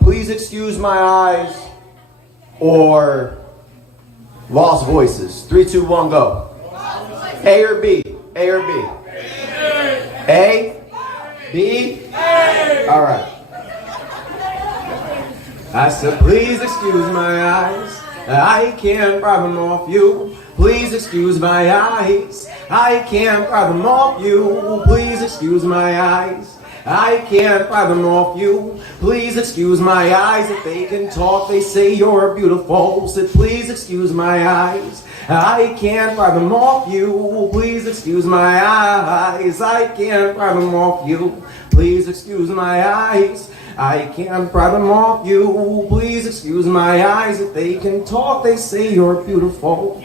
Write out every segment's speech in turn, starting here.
Please excuse my eyes, or Lost Voices. 3, 2, 1, go. A or B? A or B? A? B? All right. I said, please excuse my eyes, I can't pry them off you. Please excuse my eyes, I can't pry them off you. Please excuse my eyes, I can't pry them off you. Please excuse my eyes, if they can talk, they say you're beautiful. Said, please excuse my eyes, I can't pry them off you. Please excuse my eyes, I can't pry them off you. Please excuse my eyes, I can't pry them off you. Please excuse my eyes, if they can talk, they say you're beautiful.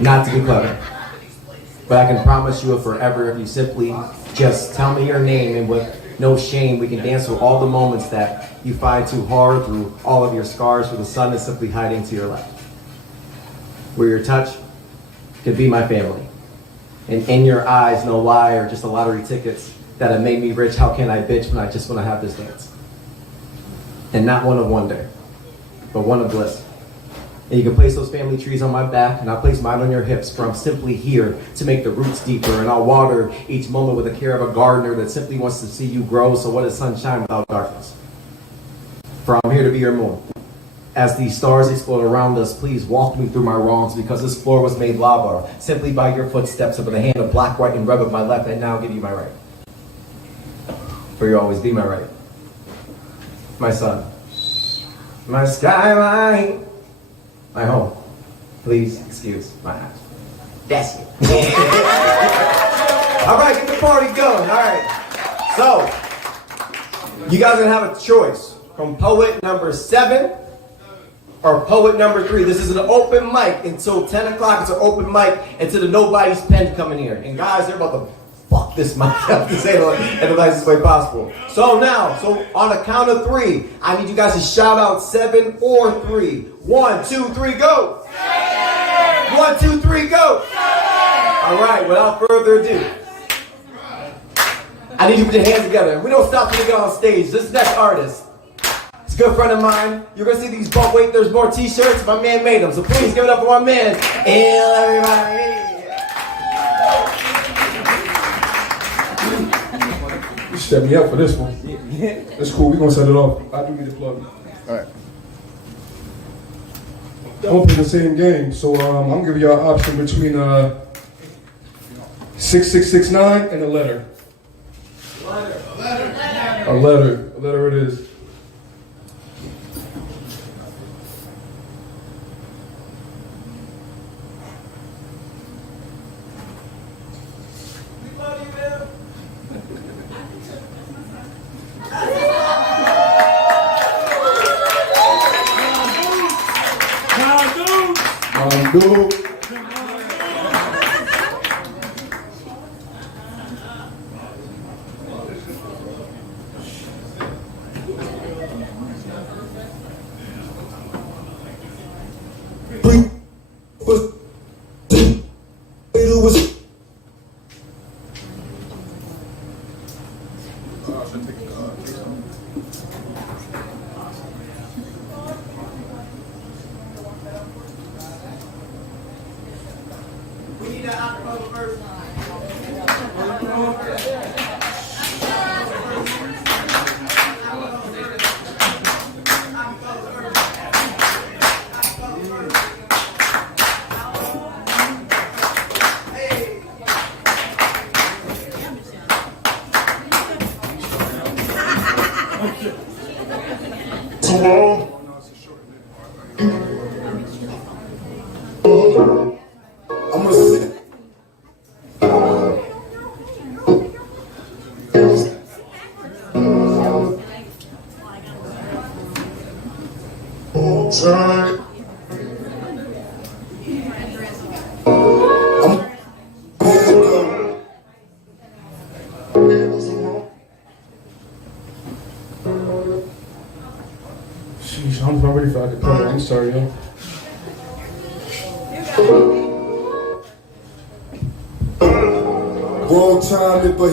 Not to be clever, but I can promise you forever if you simply just tell me your name, and with no shame we can dance through all the moments that you find too hard, through all of your scars, where the sun is simply hiding to your left. Where your touch could be my family, and in your eyes no lie are just the lottery tickets that have made me rich. How can I bitch when I just want to have this dance? And not one of wonder, but one of bliss. And you can place those family trees on my back, and I'll place mine on your hips, for I'm simply here to make the roots deeper, and I'll water each moment with the care of a gardener that simply wants to see you grow. So what is sunshine without darkness? For I'm here to be your moon. As these stars explode around us, please walk me through my wrongs, because this floor was made lava simply by your footsteps, and with a hand of black, white, and red with my left, and now I'll give you my right. For you'll always be my right. My sun, my skyline, my home. Please excuse my eyes. That's it. All right, get the party going. All right. So, you guys are going to have a choice from poet number 7 or poet number 3. This is an open mic until 10 o'clock. It's an open mic until the nobody's pen coming here. And guys, they're about to fuck this mic up to say it in the nicest way possible. So now, on a count of 3, I need you guys to shout out 7 or 3. 1, 2, 3, go! 1, 2, 3, go! All right, without further ado, I need you to put your hands together. We don't stop till we get on stage. This next artist, it's a good friend of mine. You're gonna see these bump. Wait, there's more t-shirts. My man made them, so please give it up for my man. Everybody. You set me up for this one. That's cool. We're gonna set it off. I do need to plug. All right. I'm gonna play the same game, so I'm gonna give you an option between 6669 and a letter. A letter it is. Go. I'm not ready for acapella. I'm sorry, yo. Wrong time, but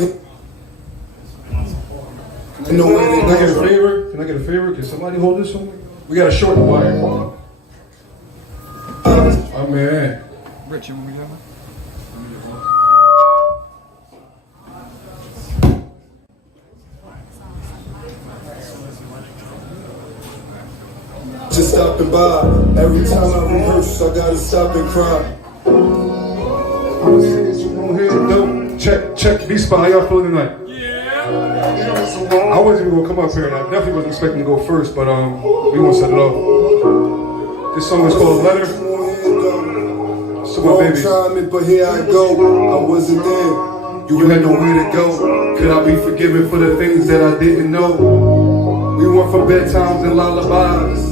Can I get a favor? Can I get a favor? Can somebody hold this one? We got a short wire. Oh man. Rich, you want me to have one? just stopping by. Every time I rehearse, I gotta stop and cry. Check B-Spot. How y'all feeling tonight? I wasn't even gonna come up here, and I definitely wasn't expecting to go first, but we gonna set it off. This song is called Letter. So my babies. Time, but here I go. I wasn't there. You had nowhere to go. Could I be forgiven for the things that I didn't know? We went from bedtimes and lullabies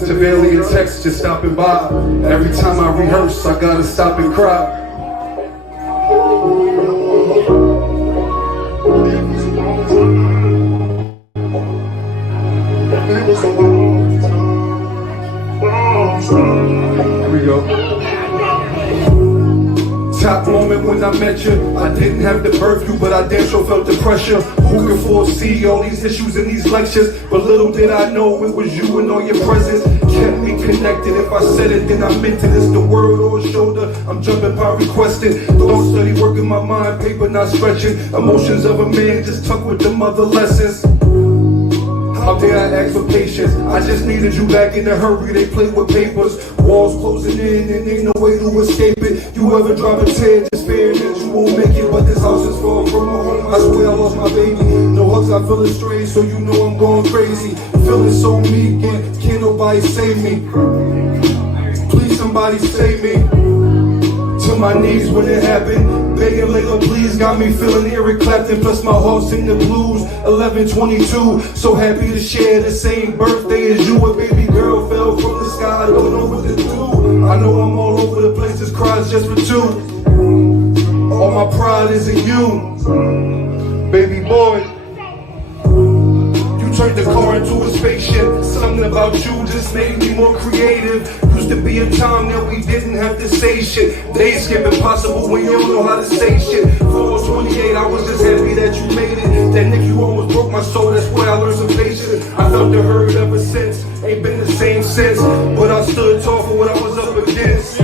to barely a text, just stopping by. Every time I rehearse, I gotta stop and cry. Here we go. Top moment when I met you. I didn't have to birth you, but I damn sure felt the pressure. Who can foresee all these issues in these lectures? But little did I know it was you and all your presence kept me connected. If I said it, then I meant it. It's the word or a shoulder. I'm jumping by requesting. Don't study, working my mind, paper not stretching. Emotions of a man just tucked with the mother lessons. How dare I ask for patience? I just needed you back in a hurry. They played with papers, walls closing in, and ain't no way to escape it. You ever drop a tear, just fearing that you won't make it. But this house is far from my home. I swear I lost my baby. No hugs, I feel strange, so you know I'm going crazy. Feeling so meek, and can't nobody save me. Please, somebody save me. To my knees when it happened, begging Lego, please. Got me feeling Eric Clapton, plus my heart sing the blues. 11:22, so happy to share the same birthday as you. A baby girl fell from the sky, I don't know what to do. I know I'm all over the place, this cry's just for two. All my pride is in you, baby boy. You turned the car into a spaceship. Something about you just made me more creative. Used to be a time that we didn't have to say shit. Days skip impossible when you don't know how to say shit. 4:28, I was just happy that you made it. That nigga, you almost broke my soul, that's why I learned some patience. I felt the hurt ever since, ain't been the same since. But I stood tall for what I was up against.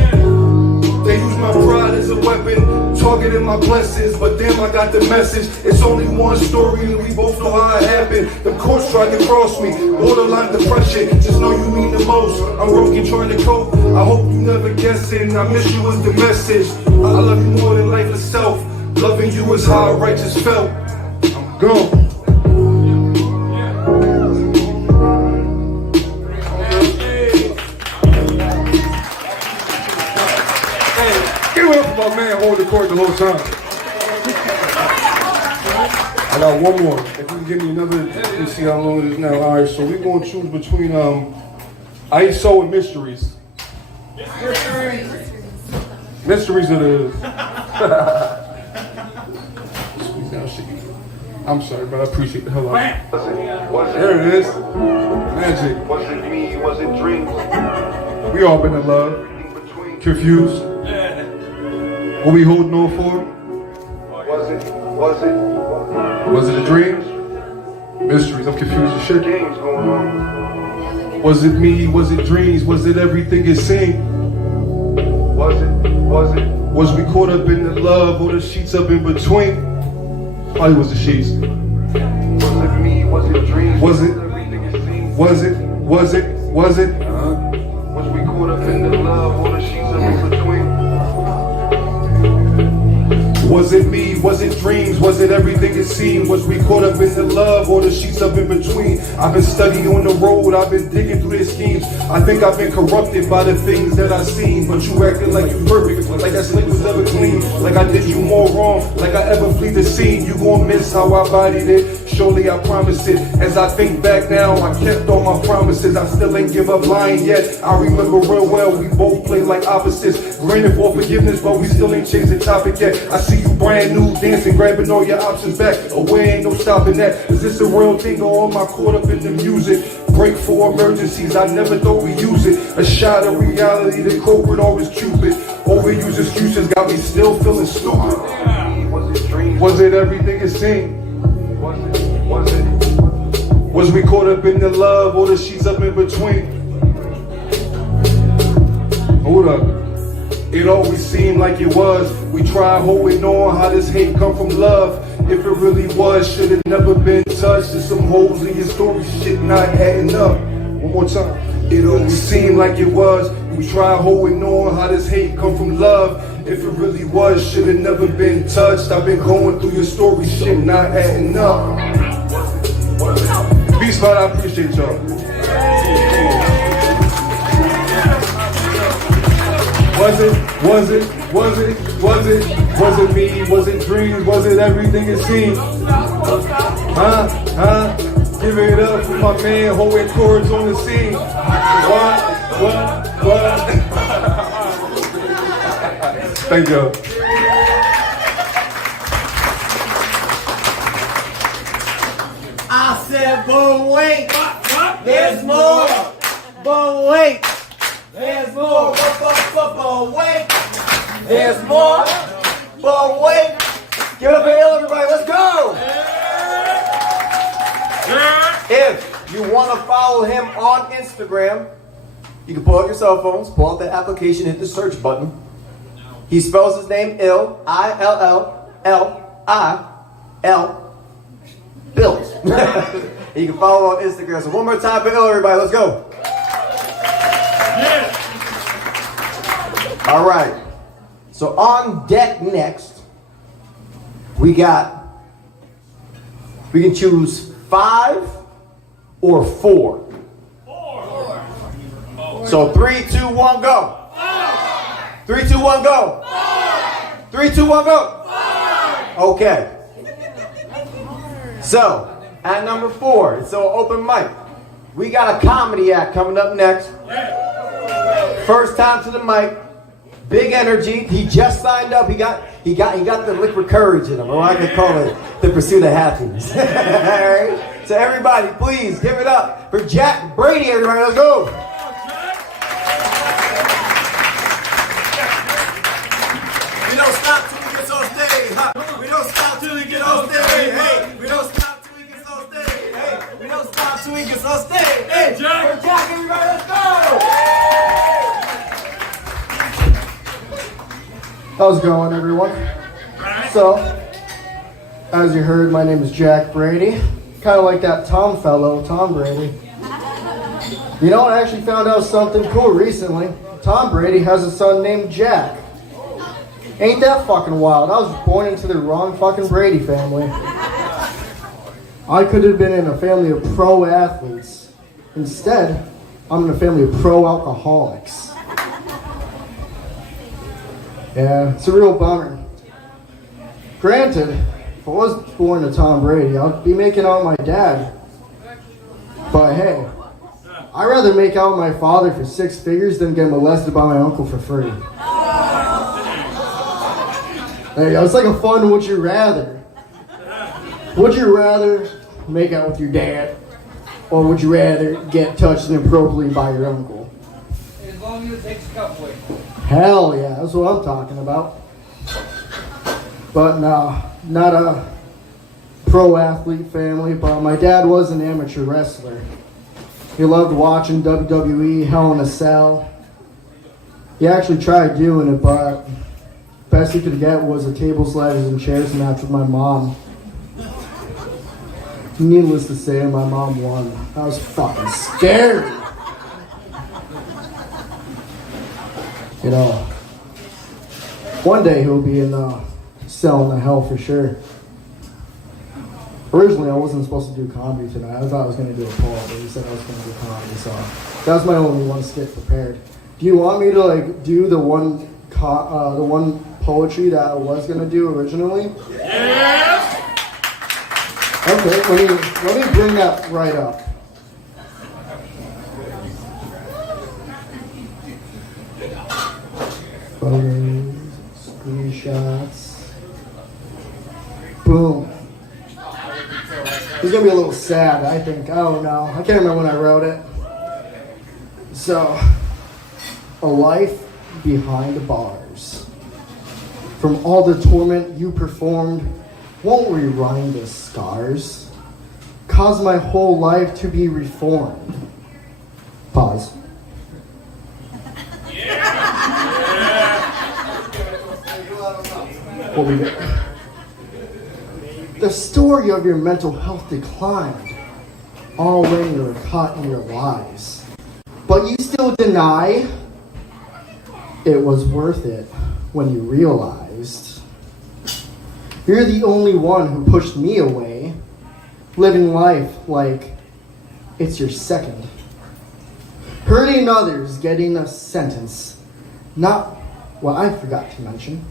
They use my pride as a weapon, targeting my blessings, but damn, I got the message. It's only one story and we both know how it happened. The courts tried to cross me, borderline depression. Just know you mean the most. I'm broken trying to cope. I hope you never guessing. I miss you is the message. I love you more than life itself. Loving you is how I righteous felt. I'm gone. My man hold the court the whole time. I got one more. If you can give me another, let's see how long it is now. All right, so we're going to choose between ISO and mysteries. Mysteries it is. Squeeze down, shit. I'm sorry, but I appreciate the hell out of it. There it is. Magic. Was it me? Was it dreams? We all been in love. Confused. What we holding on for? Was it a dream? Mysteries, I'm confused as shit. Games going on. Was it me? Was it dreams? Was it everything it seemed? Was we caught up in the love or the sheets up in between? Probably was the sheets. Was it me? Was it dreams? Was it? Everything it seemed? Was it? Was we caught up in the love or the sheets up in between? Was it me? Was it dreams? Was it everything it seemed? Was we caught up in the love or the sheets up in between? I've been studying on the road, I've been digging through their schemes. I think I've been corrupted by the things that I've seen. But you acting like you perfect, like that slate was ever clean. Like I did you more wrong, like I ever flee the scene. You gon' miss how I bodied it, surely I promise it. As I think back now, I kept all my promises. I still ain't give up lying yet. I remember real well, we both played like opposites. Granted for forgiveness, but we still ain't changed the topic yet. I see you brand new, dancing, grabbing all your options back. Away ain't no stopping that. Is this a real thing or am I caught up in the music? Break for emergencies, I never thought we use it. A shot of reality, the culprit always Cupid. Overuse excuses got me still feeling stupid. Was it Was it everything it seemed? Was we caught up in the love or the sheets up in between? Hold up. It always seemed like it was. We tried holding on how this hate come from love. If it really was, should have never been touched. There's some holes in your story, shit not adding up. One more time. It always seemed like it was. We tried holding on how this hate come from love. If it really was, should have never been touched. I've been going through your story, shit not adding up. Peace, man, I appreciate y'all. Was it me? Was it dreams? Was it everything it seemed? Give it up for my man holding chords on the scene. What? Thank you. I said, but wait, there's more. But wait, there's more. But wait, there's more. But wait, give it up for Hill, everybody. Let's go. If you want to follow him on Instagram, you can pull out your cell phones, pull out that application, hit the search button. He spells his name Ill, I-L-L-L-I-L, Bills. You can follow on Instagram. So one more time for Ill, everybody. Let's go. Yeah. All right. So on deck next, we can choose 5 or 4. So 3, 2, 1, go. 3, 2, 1, go. 3, 2, 1, go. Okay. So, at number 4, it's an open mic. We got a comedy act coming up next. First time to the mic. Big energy. He just signed up. He got the liquid courage in him, or I could call it the pursuit of happiness. All right? So everybody, please give it up for Jack Brady, everybody. Let's go. We don't stop till we get on stage. Huh? We don't stop till we get on stage. Hey, we don't stop till we get on stage. Hey, we don't stop till we get on stage. Hey, Jack, everybody, let's go. How's it going, everyone? So, as you heard, my name is Jack Brady. Kind of like that Tom fellow, Tom Brady. You know, I actually found out something cool recently. Tom Brady has a son named Jack. Ain't that fucking wild? I was born into the wrong fucking Brady family. I could have been in a family of pro athletes. Instead, I'm in a family of pro alcoholics. Yeah, it's a real bummer. Granted, if I was born to Tom Brady, I'd be making out with my dad. But hey, I'd rather make out with my father for 6 figures than get molested by my uncle for free. Hey, it's like a fun would you rather. Would you rather make out with your dad, or would you rather get touched inappropriately by your uncle? As long as it takes a cup away. Hell yeah, that's what I'm talking about. But no, not a pro athlete family, but my dad was an amateur wrestler. He loved watching WWE, Hell in a Cell. He actually tried doing it, but best he could get was a tables, ladders, and chairs match with my mom. Needless to say, my mom won. I was fucking scared. You know, one day he'll be in cell in the hell for sure. Originally, I wasn't supposed to do comedy tonight. I thought I was going to do a poem, but he said I was going to do comedy, so that was my only one skit prepared. Do you want me to do the one poetry that I was going to do originally? Yes! Okay, let me bring that right up. Photos, screenshots. Boom. It's gonna be a little sad, I think. I don't know. I can't remember when I wrote it. So, a life behind the bars. From all the torment you performed, won't rewind the scars, cause my whole life to be reformed. Pause. We'll be there. The story of your mental health declined, all when you were caught in your lies. But you still deny it was worth it when you realized you're the only one who pushed me away, living life like it's your second. Hurting others, getting a sentence. Not what I forgot to mention.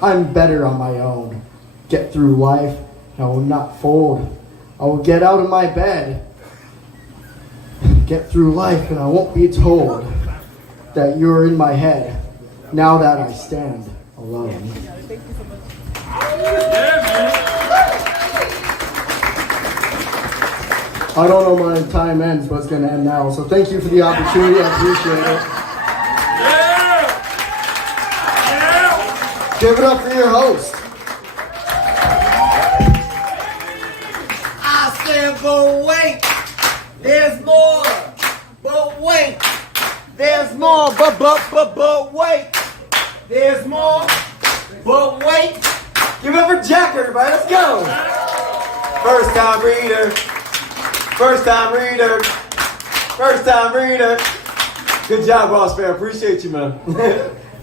I'm better on my own. Get through life, I will not fold. I will get out of my bed. Get through life and I won't be told that you're in my head now that I stand alone. I don't know when time ends, but it's going to end now. So thank you for the opportunity. I appreciate it. Give it up for your host. I said, but wait, there's more. But wait, there's more. But wait, there's more. But wait. Give it up for Jack, everybody. Let's go. First time reader. First time reader. First time reader. Good job, boss man. Appreciate you, man.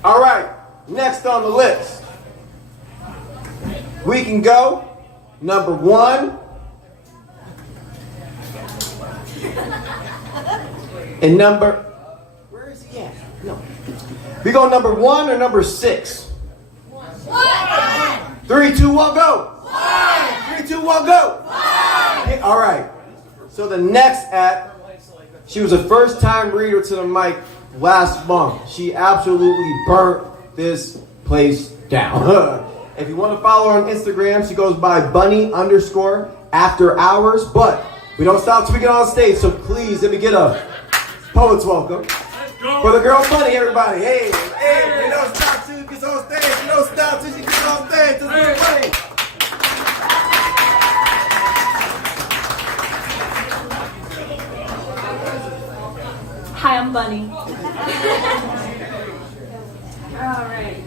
All right. Next on the list. We can go number 1. And number, where is he at? No. We go number 1 or number 6? 3, 2, 1, go. 3, 2, 1, go. Hey, all right. So the next act, she was a first-time reader to the mic last month. She absolutely burnt this place down. If you want to follow her on Instagram, she goes by bunny_after_hours. But we don't stop till we get on stage. So please, let me get a poet's welcome for the girl Bunny, everybody. Hey, hey, you don't stop till she gets on stage. You don't stop till she gets on stage. This is Bunny. Hi, I'm Bunny. Alright,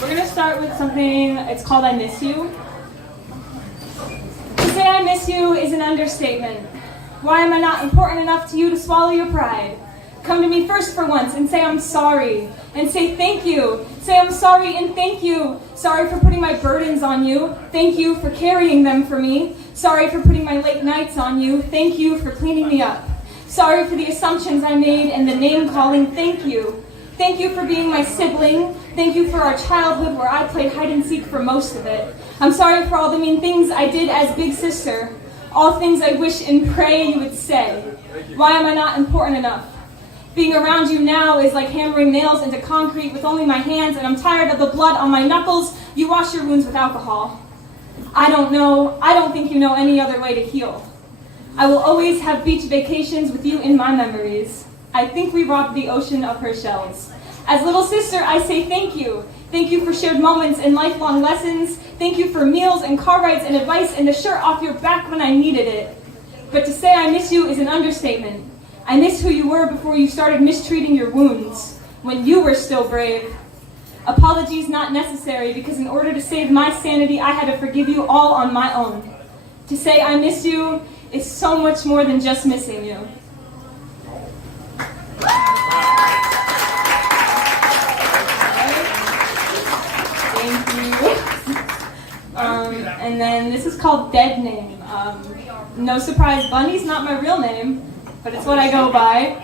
we're gonna start with something, it's called I Miss You. To say I miss you is an understatement. Why am I not important enough to you to swallow your pride? Come to me first for once and say I'm sorry, and say thank you. Say I'm sorry and thank you. Sorry for putting my burdens on you. Thank you for carrying them for me. Sorry for putting my late nights on you. Thank you for cleaning me up. Sorry for the assumptions I made and the name calling. Thank you. Thank you for being my sibling. Thank you for our childhood where I played hide and seek for most of it. I'm sorry for all the mean things I did as big sister. All things I wish and pray you would say. Why am I not important enough? Being around you now is like hammering nails into concrete with only my hands, and I'm tired of the blood on my knuckles. You wash your wounds with alcohol. I don't think you know any other way to heal. I will always have beach vacations with you in my memories. I think we robbed the ocean of her shells. As little sister, I say thank you. Thank you for shared moments and lifelong lessons. Thank you for meals and car rides and advice and the shirt off your back when I needed it. But to say I miss you is an understatement. I miss who you were before you started mistreating your wounds, when you were still brave. Apologies not necessary, because in order to save my sanity, I had to forgive you all on my own. To say I miss you is so much more than just missing you. Thank you. And then this is called Dead Name. No surprise, Bunny's not my real name, but it's what I go by.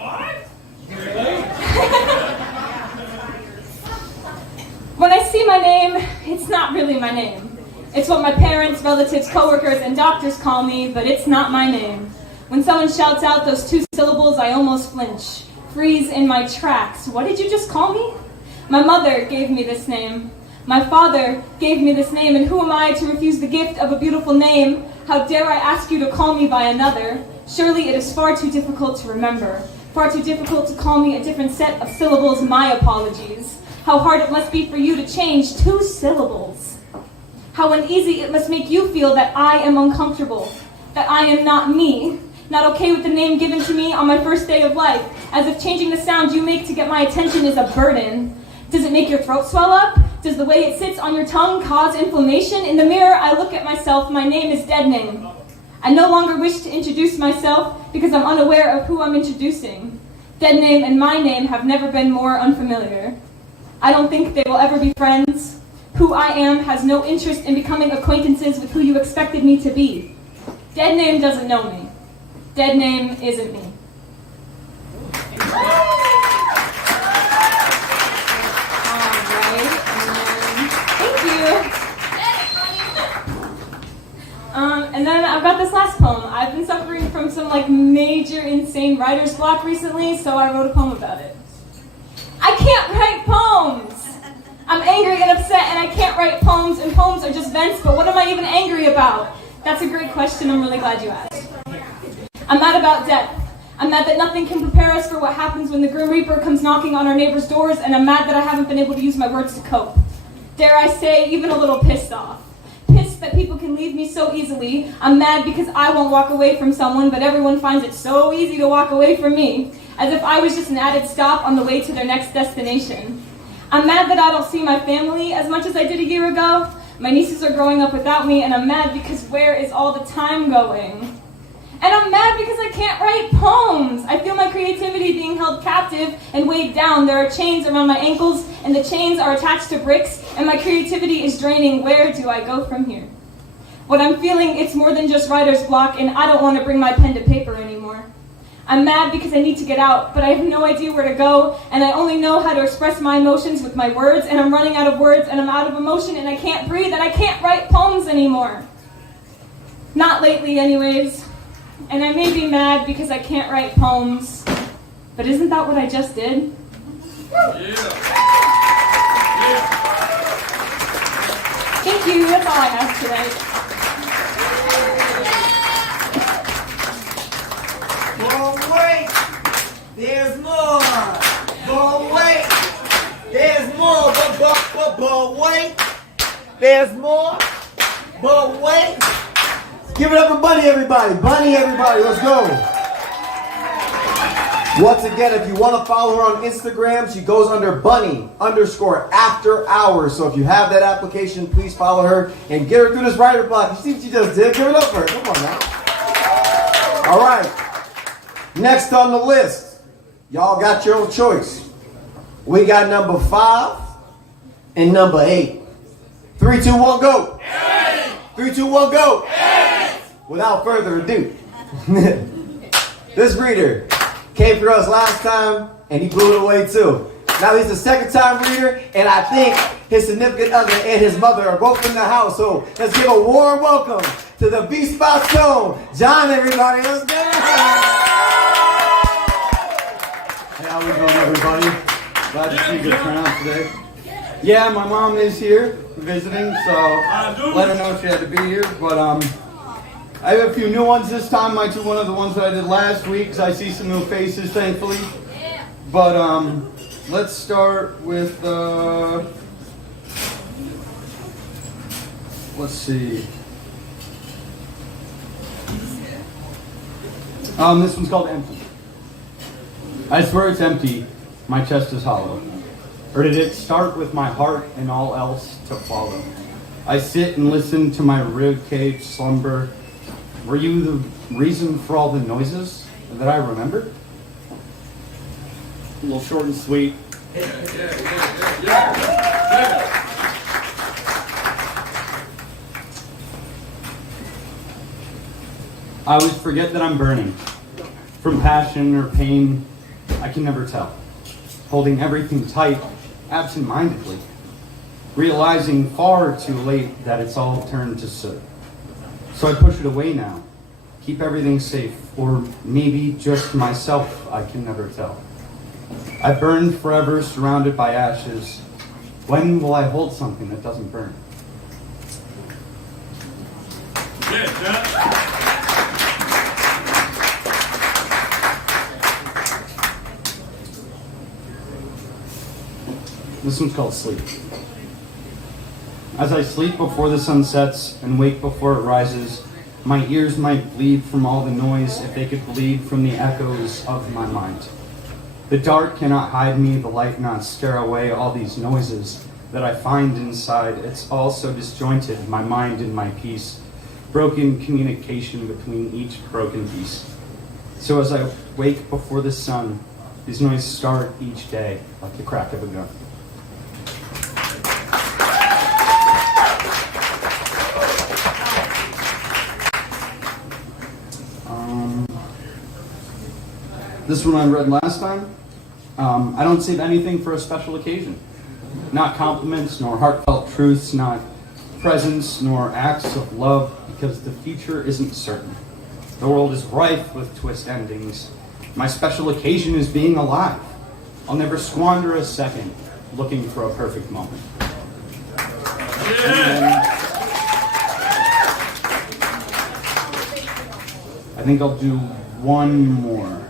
When I see my name, it's not really my name. It's what my parents, relatives, coworkers, and doctors call me, but it's not my name. When someone shouts out those 2 syllables, I almost flinch, freeze in my tracks. What did you just call me? My mother gave me this name. My father gave me this name, and who am I to refuse the gift of a beautiful name? How dare I ask you to call me by another? Surely it is far too difficult to remember. Far too difficult to call me a different set of syllables, my apologies. How hard it must be for you to change 2 syllables. How uneasy it must make you feel that I am uncomfortable, that I am not me, not okay with the name given to me on my first day of life, as if changing the sound you make to get my attention is a burden. Does it make your throat swell up? Does the way it sits on your tongue cause inflammation? In the mirror, I look at myself, my name is Dead Name. I no longer wish to introduce myself because I'm unaware of who I'm introducing. Dead Name and my name have never been more unfamiliar. I don't think they will ever be friends. Who I am has no interest in becoming acquaintances with who you expected me to be. Dead Name doesn't know me. Dead Name isn't me. And then I've got this last poem. I've been suffering from some major insane writer's block recently, so I wrote a poem about it. I can't write poems! I'm angry and upset and I can't write poems, and poems are just vents, but what am I even angry about? That's a great question, I'm really glad you asked. I'm mad about death. I'm mad that nothing can prepare us for what happens when the Grim Reaper comes knocking on our neighbor's doors, and I'm mad that I haven't been able to use my words to cope. Dare I say, even a little pissed off. Pissed that people can leave me so easily. I'm mad because I won't walk away from someone, but everyone finds it so easy to walk away from me, as if I was just an added stop on the way to their next destination. I'm mad that I don't see my family as much as I did a year ago. My nieces are growing up without me, and I'm mad because where is all the time going? And I'm mad because I can't write poems. I feel my creativity being held captive and weighed down. There are chains around my ankles, and the chains are attached to bricks, and my creativity is draining. Where do I go from here? What I'm feeling, it's more than just writer's block, and I don't want to bring my pen to paper anymore. I'm mad because I need to get out, but I have no idea where to go, and I only know how to express my emotions with my words, and I'm running out of words, and I'm out of emotion, and I can't breathe, and I can't write poems anymore. Not lately, anyways. And I may be mad because I can't write poems, but isn't that what I just did? Yeah. Thank you, that's all I have today. But wait, there's more. But wait, there's more. But wait, there's more. But wait. Give it up for Bunny, everybody. Bunny, everybody. Let's go. Once again, if you want to follow her on Instagram, she goes under Bunny_after hours. So if you have that application, please follow her and get her through this writer block. You see what she just did? Give it up for her. Come on now. All right. Next on the list, y'all got your own choice. We got number 5 and number 8. 3, 2, 1, go. 3, 2, 1, go. Without further ado, this reader came for us last time, and he blew it away too. Now he's the second time reader, and I think his significant other and his mother are both in the house. So let's give a warm welcome to the V-Spot Stone, John, everybody. Let's go. Hey, how we doing, everybody? Glad to see a good turnout today. Yeah, my mom is here visiting, so let her know she had to be here. But I have a few new ones this time. Might do one of the ones that I did last week, because I see some new faces, thankfully. But let's start with, let's see. This one's called Empty. I swear it's empty, my chest is hollow. Or did it start with my heart and all else to follow? I sit and listen to my ribcage slumber. Were you the reason for all the noises that I remember? A little short and sweet. I always forget that I'm burning. From passion or pain, I can never tell. Holding everything tight, absent-mindedly. Realizing far too late that it's all turned to soot. So I push it away now. Keep everything safe, or maybe just myself, I can never tell. I burned forever, surrounded by ashes. When will I hold something that doesn't burn? This one's called Sleep. As I sleep before the sun sets and wake before it rises, my ears might bleed from all the noise if they could bleed from the echoes of my mind. The dark cannot hide me, the light not scare away all these noises that I find inside. It's all so disjointed, my mind and my peace, broken communication between each broken piece. So as I wake before the sun, these noises start each day like the crack of a gun. This one I read last time. I don't save anything for a special occasion. Not compliments, nor heartfelt truths, not presents, nor acts of love, because the future isn't certain. The world is rife with twist endings. My special occasion is being alive. I'll never squander a second looking for a perfect moment. I think I'll do one more.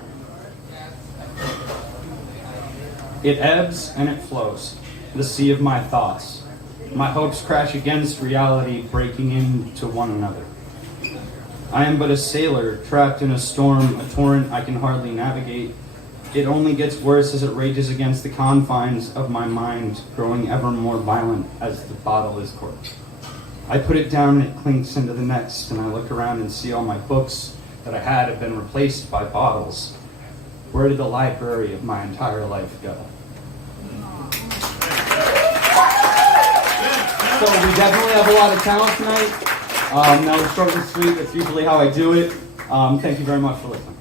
It ebbs and it flows, the sea of my thoughts. My hopes crash against reality, breaking into one another. I am but a sailor, trapped in a storm, a torrent I can hardly navigate. It only gets worse as it rages against the confines of my mind, growing ever more violent as the bottle is corked. I put it down and it clinks into the next, and I look around and see all my books that I had have been replaced by bottles. Where did the library of my entire life go? So we definitely have a lot of talent tonight. That was short and sweet. That's usually how I do it. Thank you very much for listening.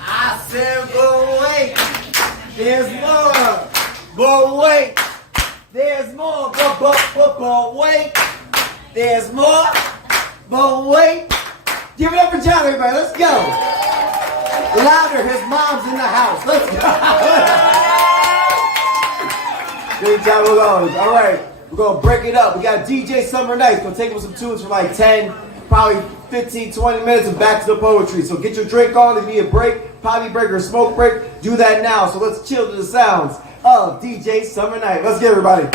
I said, but wait, there's more. But wait, there's more. But wait, there's more. But wait. Give it up for John, everybody. Let's go. Louder, his mom's in the house. Let's go. Good job, we're going. All right, we're going to break it up. We got DJ Summer Nights. Going to take up some tunes for like 10, probably 15, 20 minutes and back to the poetry. So get your drink on. If you need a break, potty break or smoke break, do that now. So let's chill to the sounds of DJ Summer Night. Let's get everybody.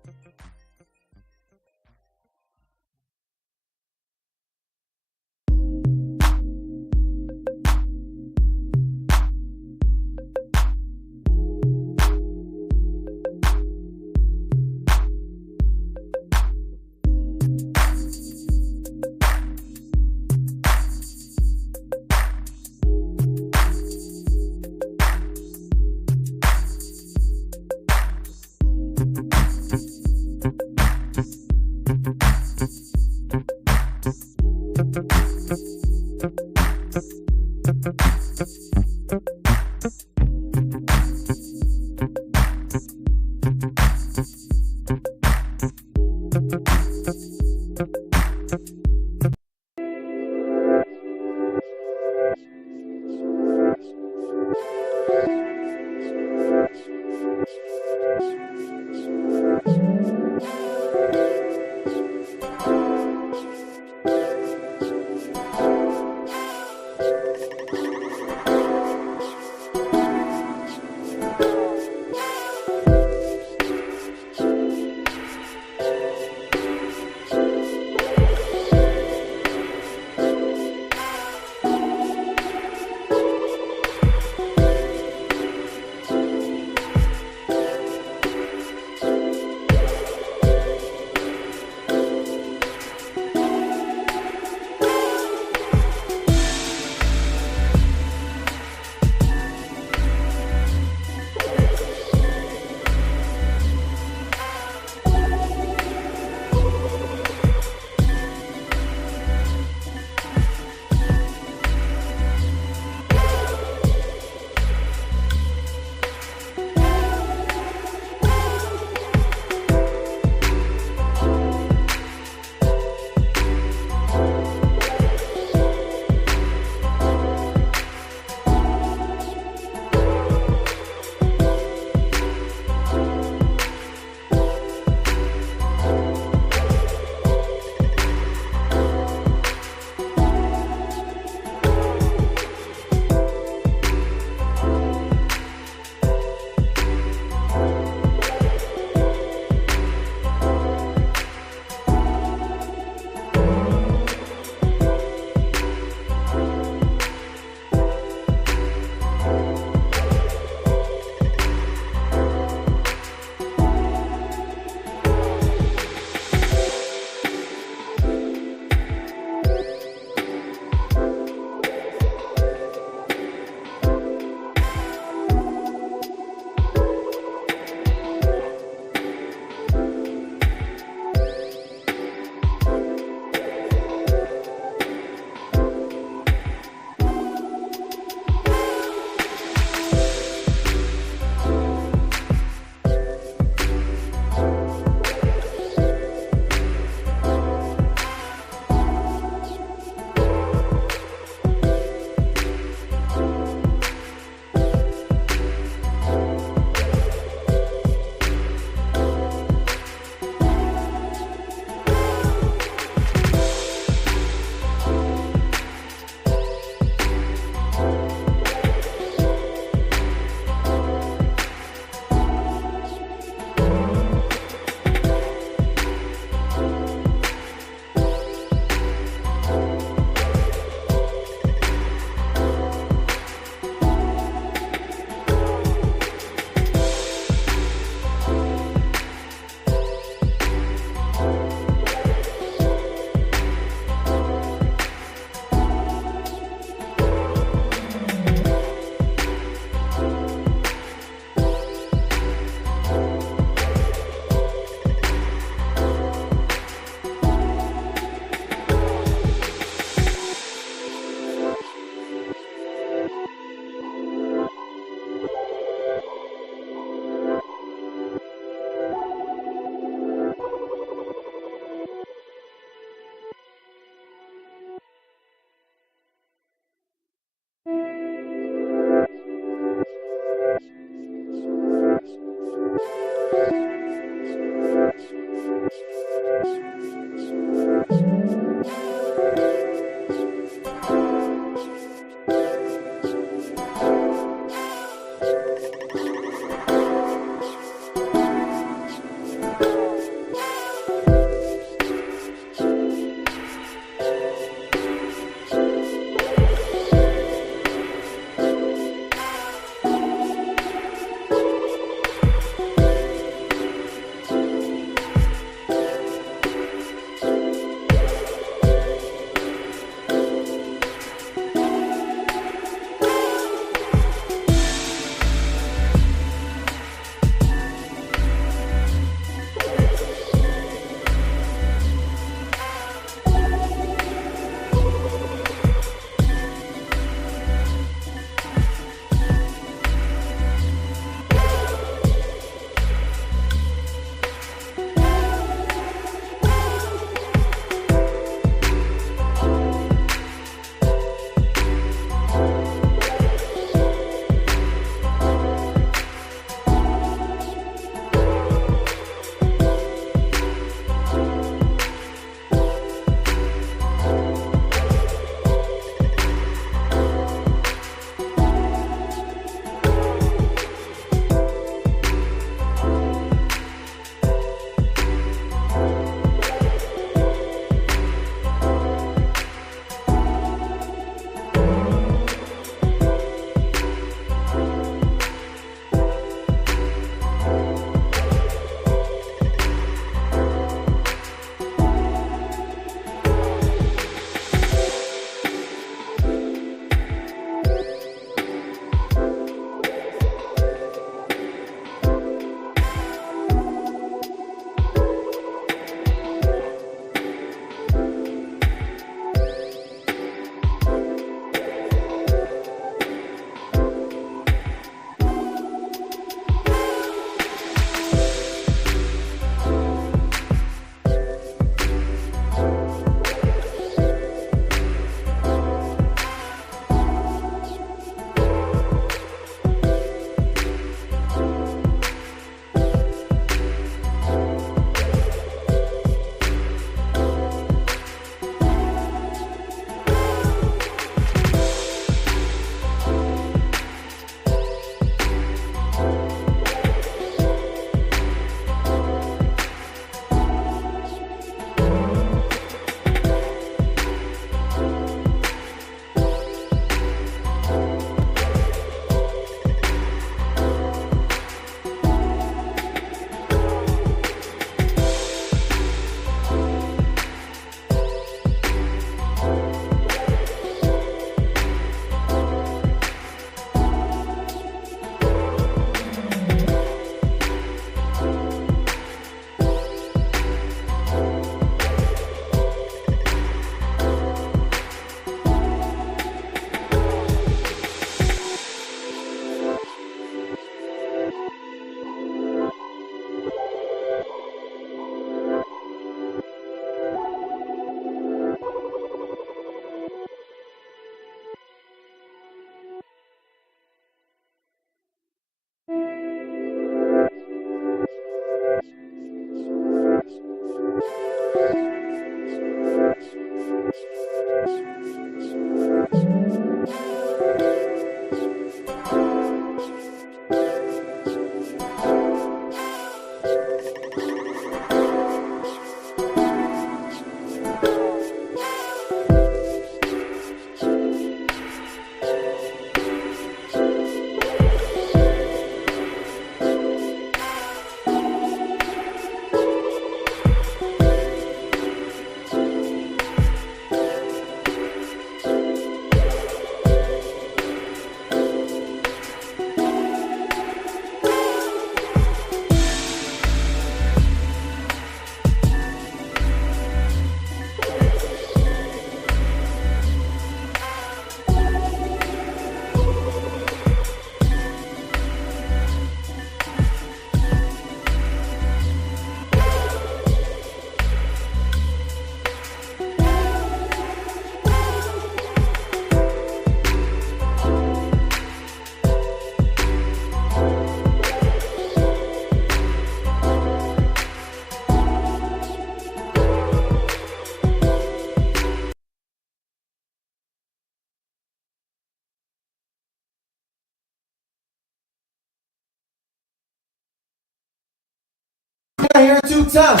hear 2 times?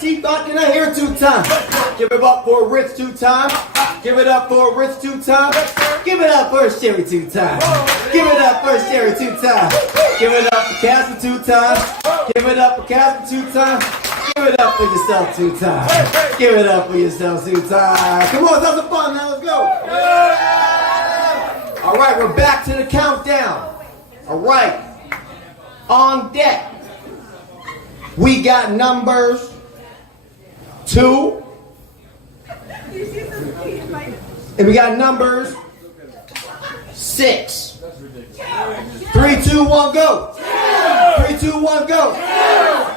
T-Thought, can I hear 2 times? Give it up for Rich 2 times. Give it up for Rich 2 times. Give it up for Sherry 2 times. Give it up for Sherry 2 times. Give it up for Casper 2 times. Give it up for Casper 2 times. Give it up for yourself 2 times. Give it up for yourself 2 times. Come on, that's some fun now. Let's go. All right, we're back to the countdown. All right, on deck. We got numbers 2. And we got numbers 6. 3, 2, 1, go. 3, 2, 1, go.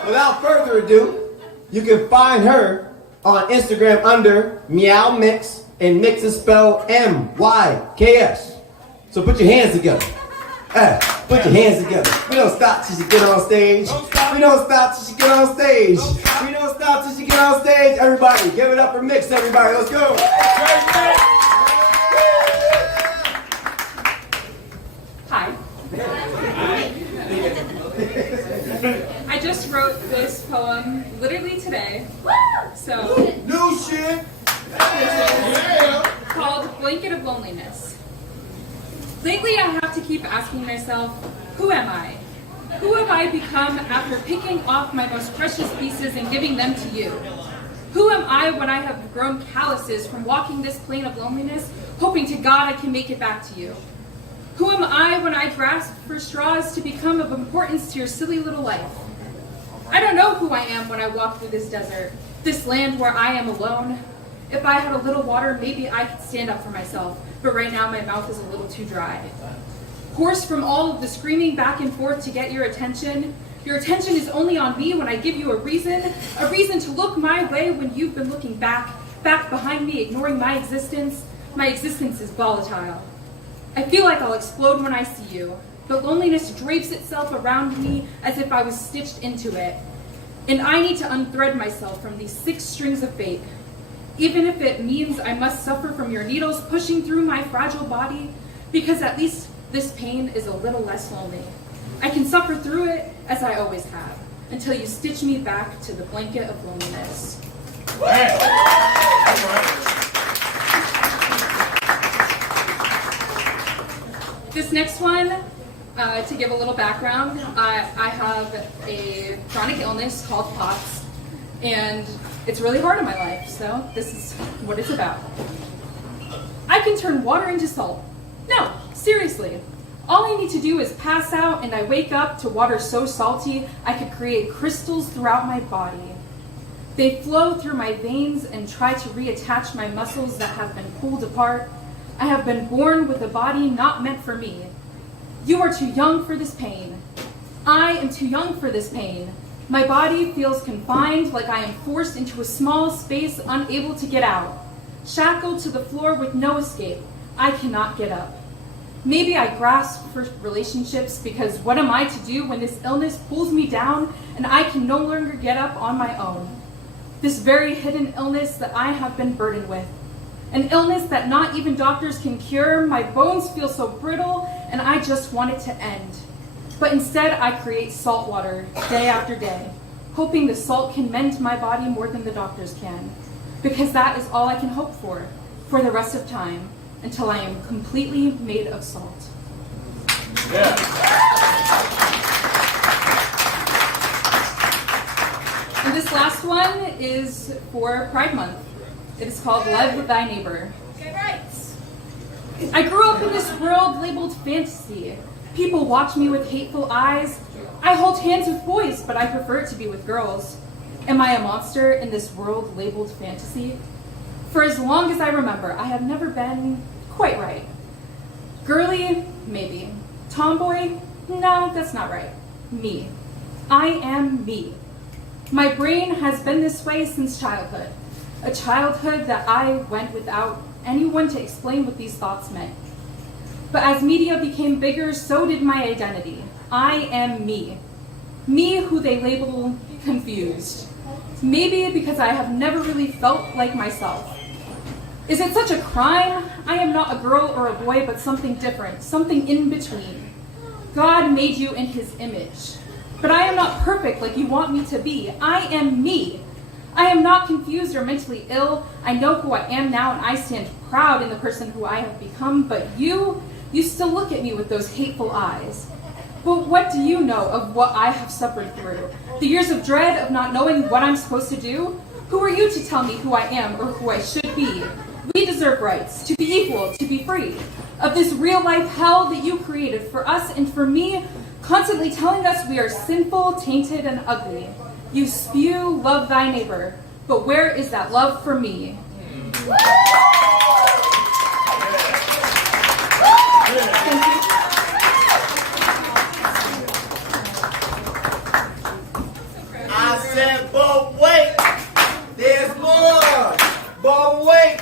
Without further ado, you can find her on Instagram under Meow Mix, and Mix is spelled M-Y-K-S. So put your hands together. Put your hands together. We don't stop till she get on stage. We don't stop till she get on stage. We don't stop till she get on stage. Everybody, give it up for Mix, everybody. Let's go. Hi. I just wrote this poem literally today. So, New shit. called Blanket of Loneliness. Lately, I have to keep asking myself, who am I? Who have I become after picking off my most precious pieces and giving them to you? Who am I when I have grown calluses from walking this plane of loneliness, hoping to God I can make it back to you? Who am I when I grasp for straws to become of importance to your silly little life? I don't know who I am when I walk through this desert, this land where I am alone. If I had a little water, maybe I could stand up for myself, but right now my mouth is a little too dry. Hoarse from all of the screaming back and forth to get your attention is only on me when I give you a reason to look my way when you've been looking back behind me, ignoring my existence. My existence is volatile. I feel like I'll explode when I see you, but loneliness drapes itself around me as if I was stitched into it. And I need to unthread myself from these 6 strings of fate. Even if it means I must suffer from your needles pushing through my fragile body, because at least this pain is a little less lonely. I can suffer through it as I always have, until you stitch me back to the blanket of loneliness. This next one, to give a little background, I have a chronic illness called POTS, and it's really hard in my life, so this is what it's about. I can turn water into salt. No, seriously. All I need to do is pass out and I wake up to water so salty I could create crystals throughout my body. They flow through my veins and try to reattach my muscles that have been pulled apart. I have been born with a body not meant for me. You are too young for this pain. I am too young for this pain. My body feels confined, like I am forced into a small space, unable to get out. Shackled to the floor with no escape. I cannot get up. Maybe I grasp for relationships because what am I to do when this illness pulls me down and I can no longer get up on my own? This very hidden illness that I have been burdened with. An illness that not even doctors can cure. My bones feel so brittle and I just want it to end. But instead I create salt water day after day, hoping the salt can mend my body more than the doctors can. Because that is all I can hope for the rest of time, until I am completely made of salt. Yeah. And this last one is for Pride Month. It is called Love Thy Neighbor. I grew up in this world labeled fantasy. People watch me with hateful eyes. I hold hands with boys, but I prefer to be with girls. Am I a monster in this world labeled fantasy? For as long as I remember, I have never been quite right. Girly, maybe. Tomboy? No, that's not right. Me. I am me. My brain has been this way since childhood. A childhood that I went without anyone to explain what these thoughts meant. But as media became bigger, so did my identity. I am me. Me who they label confused. Maybe because I have never really felt like myself. Is it such a crime? I am not a girl or a boy, but something different, something in between. God made you in his image. But I am not perfect like you want me to be. I am me. I am not confused or mentally ill. I know who I am now, and I stand proud in the person who I have become. But you still look at me with those hateful eyes. But what do you know of what I have suffered through? The years of dread of not knowing what I'm supposed to do? Who are you to tell me who I am or who I should be? We deserve rights, to be equal, to be free. Of this real life hell that you created for us and for me, constantly telling us we are sinful, tainted, and ugly. You spew, love thy neighbor, but where is that love for me? I said, but wait, there's more. But wait,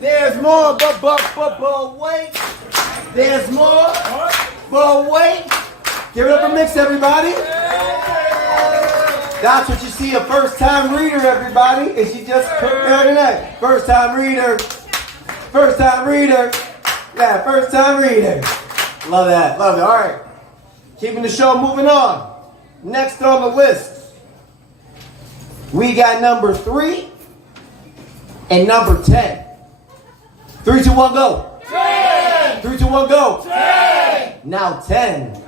there's more. But wait, there's more. But wait. Give it up for Mix, everybody. That's what you see, a first-time reader, everybody. Is she just there tonight? First-time reader. First-time reader. Yeah, first-time reader. Love that. Love it. All right. Keeping the show moving on. Next on the list, we got number 3 and number 10. 3, 2, 1, go. 10. 3, 2, 1, go. 10. Now 10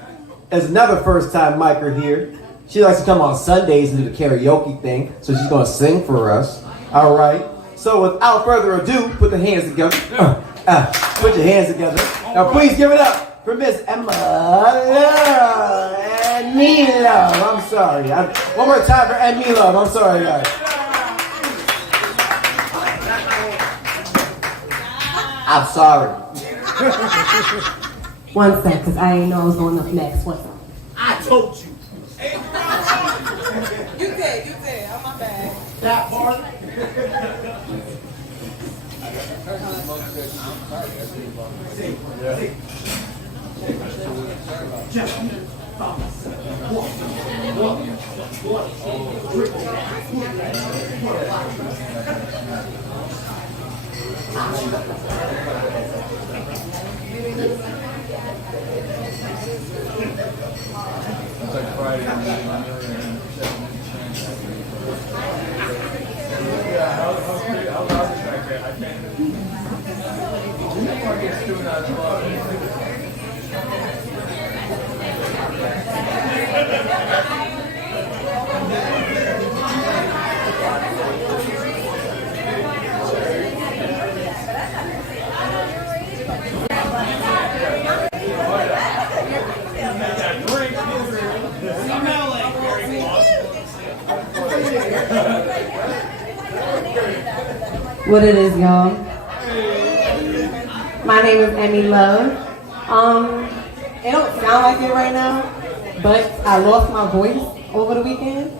is another first-time micer here. She likes to come on Sundays and do the karaoke thing, so she's going to sing for us. All right. So without further ado, put the hands together. Put your hands together. Now please give it up for Miss Emma and Me Love. I'm sorry. One more time for and Me Love. I'm sorry, guys. I'm sorry. One sec, because I ain't know I was going up next. What's up? I told you. You did. Oh, my bad. That part. What it is, y'all? My name is Emmy Love. It don't sound like it right now, but I lost my voice over the weekend.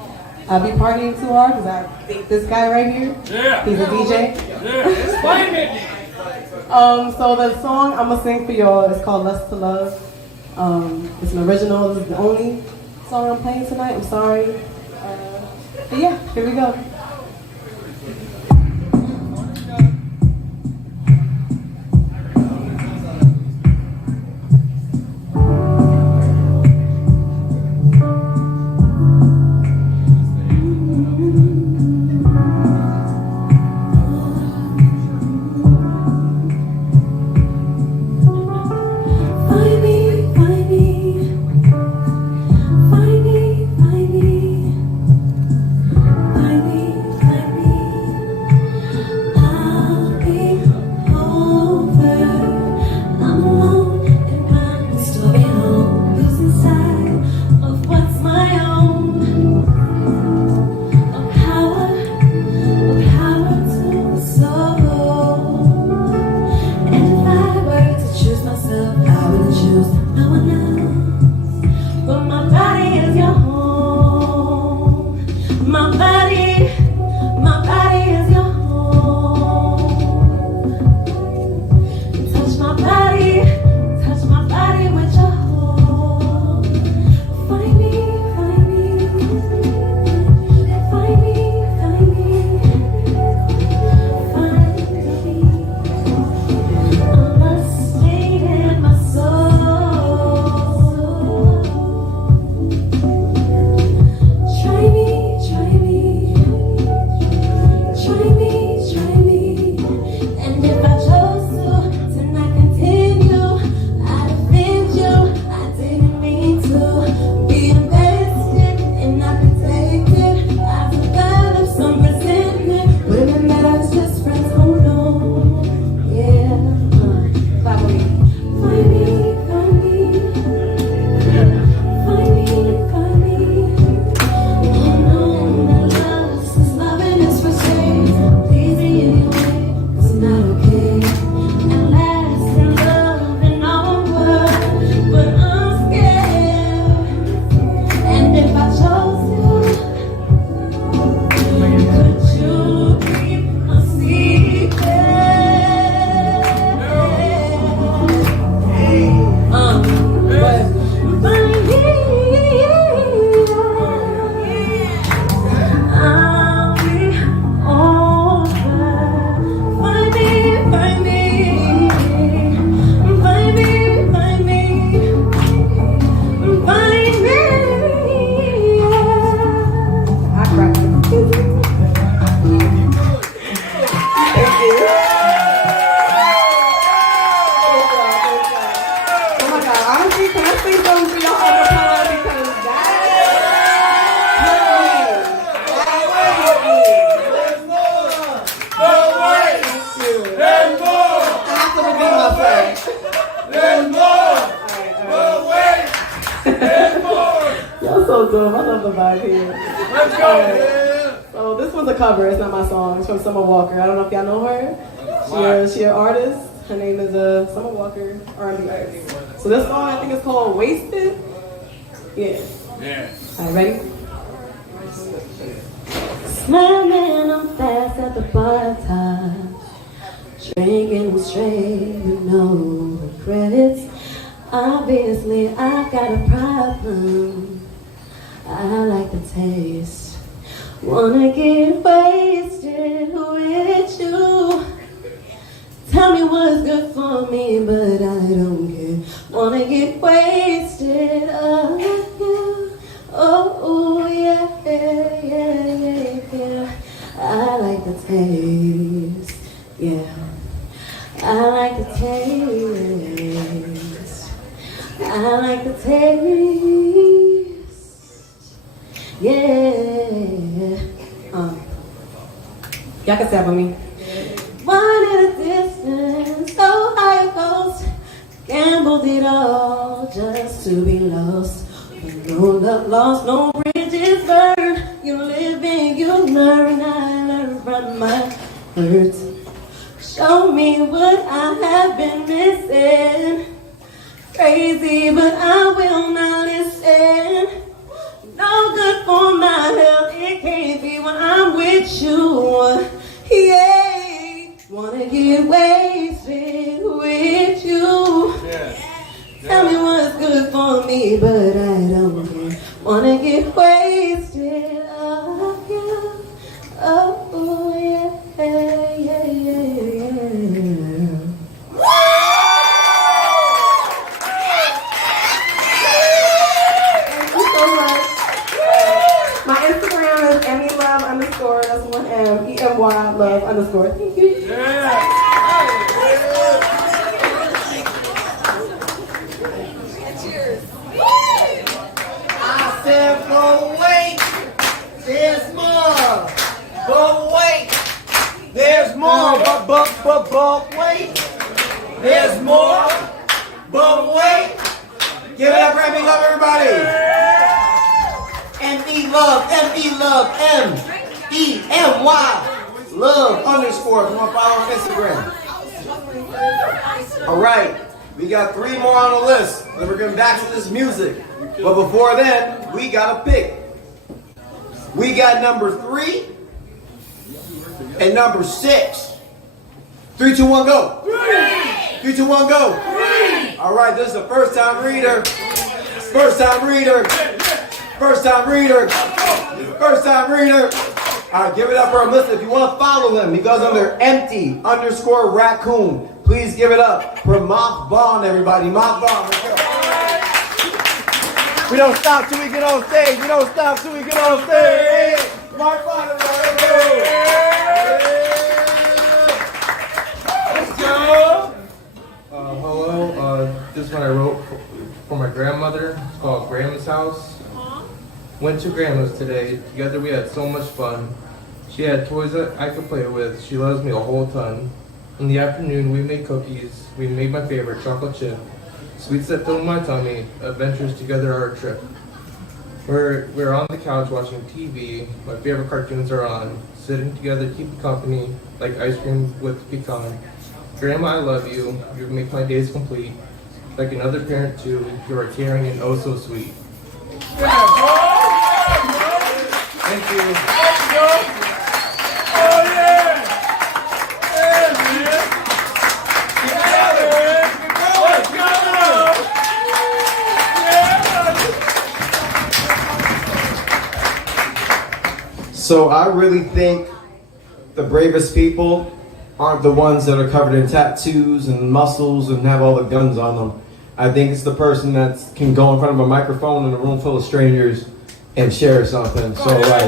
I be partying too hard because I think this guy right here. Yeah. He's a DJ. Yeah. Explain it. So the song I'm gonna sing for y'all is called "Lust to Love." It's an original. This is the only song I'm playing tonight. I'm sorry. But yeah, here we go. Find me. Can I sing something for y'all acapella because y'all so dumb. I love the vibe here. Let's go, man. So this one's a cover. It's not my song. It's from Summer Walker. I don't know if y'all know her. She an artist. Her name is Summer Walker, R&B artist. So this song I think is called Wasted. Yeah. Yeah. All right, ready? Slamming I'm fast at the bar top, drinking straight with no regrets. Obviously I've got a problem. I like the taste. Wanna get wasted with you. Tell me what's good for me, but I don't care. Wanna get wasted on you. Oh, yeah, yeah, yeah, yeah. I like the taste, yeah. I like the taste. I like the taste, yeah. Y'all can step with me. One at a distance, so high it goes. Gambled it all just to be lost. No love lost, no bridges burned. You live and you learn. I learn from my hurts. Show me what I have been missing. Crazy, but I will not listen. No good for my health. It can't be when I'm with you. Yeah. Wanna get wasted with you. Yeah. Tell me what's good for me, but I don't care. Wanna get wasted of you. Oh, yeah, yeah, yeah, yeah. Thank you so much. My Instagram is EmmyLove_. That's one M. EMY Love_. Thank you. I said, but wait, there's more. But wait, there's more. But wait, there's more. But wait, give it up for Emmy Love, everybody. Emmy Love, M-E-L-F-M-E-M-Y. Love_ if you want to follow on Instagram. All right, we got 3 more on the list. Then we're going back to this music. But before then, we got to pick. We got number 3 and number 6. 3, 2, 1, go. 3, 2, 1, go. All right, this is the first time reader. First time reader. First time reader. First time reader. All right, give it up for him. Listen, if you want to follow him, he goes under empty_raccoon. Please give it up for Mock Vaughn, everybody. Mock Vaughn. Let's go. We don't stop till we get on stage. We don't stop till we get on stage. Mock Vaughn, everybody. Let's go. Hello. This one I wrote for my grandmother. It's called Grandma's House. Went to Grandma's today. Together we had so much fun. She had toys that I could play with. She loves me a whole ton. In the afternoon, we made cookies. We made my favorite, chocolate chip. Sweets that fill my tummy. Adventures together are a trip. We're on the couch watching TV. My favorite cartoons are on. Sitting together, keeping company, like ice cream with pecan. Grandma, I love you. You make my days complete. Like another parent too. You are caring and oh so sweet. Thank you. Oh, yeah. Yeah, man. Let's go. So I really think the bravest people aren't the ones that are covered in tattoos and muscles and have all the guns on them. I think it's the person that can go in front of a microphone in a room full of strangers and share something. So, like,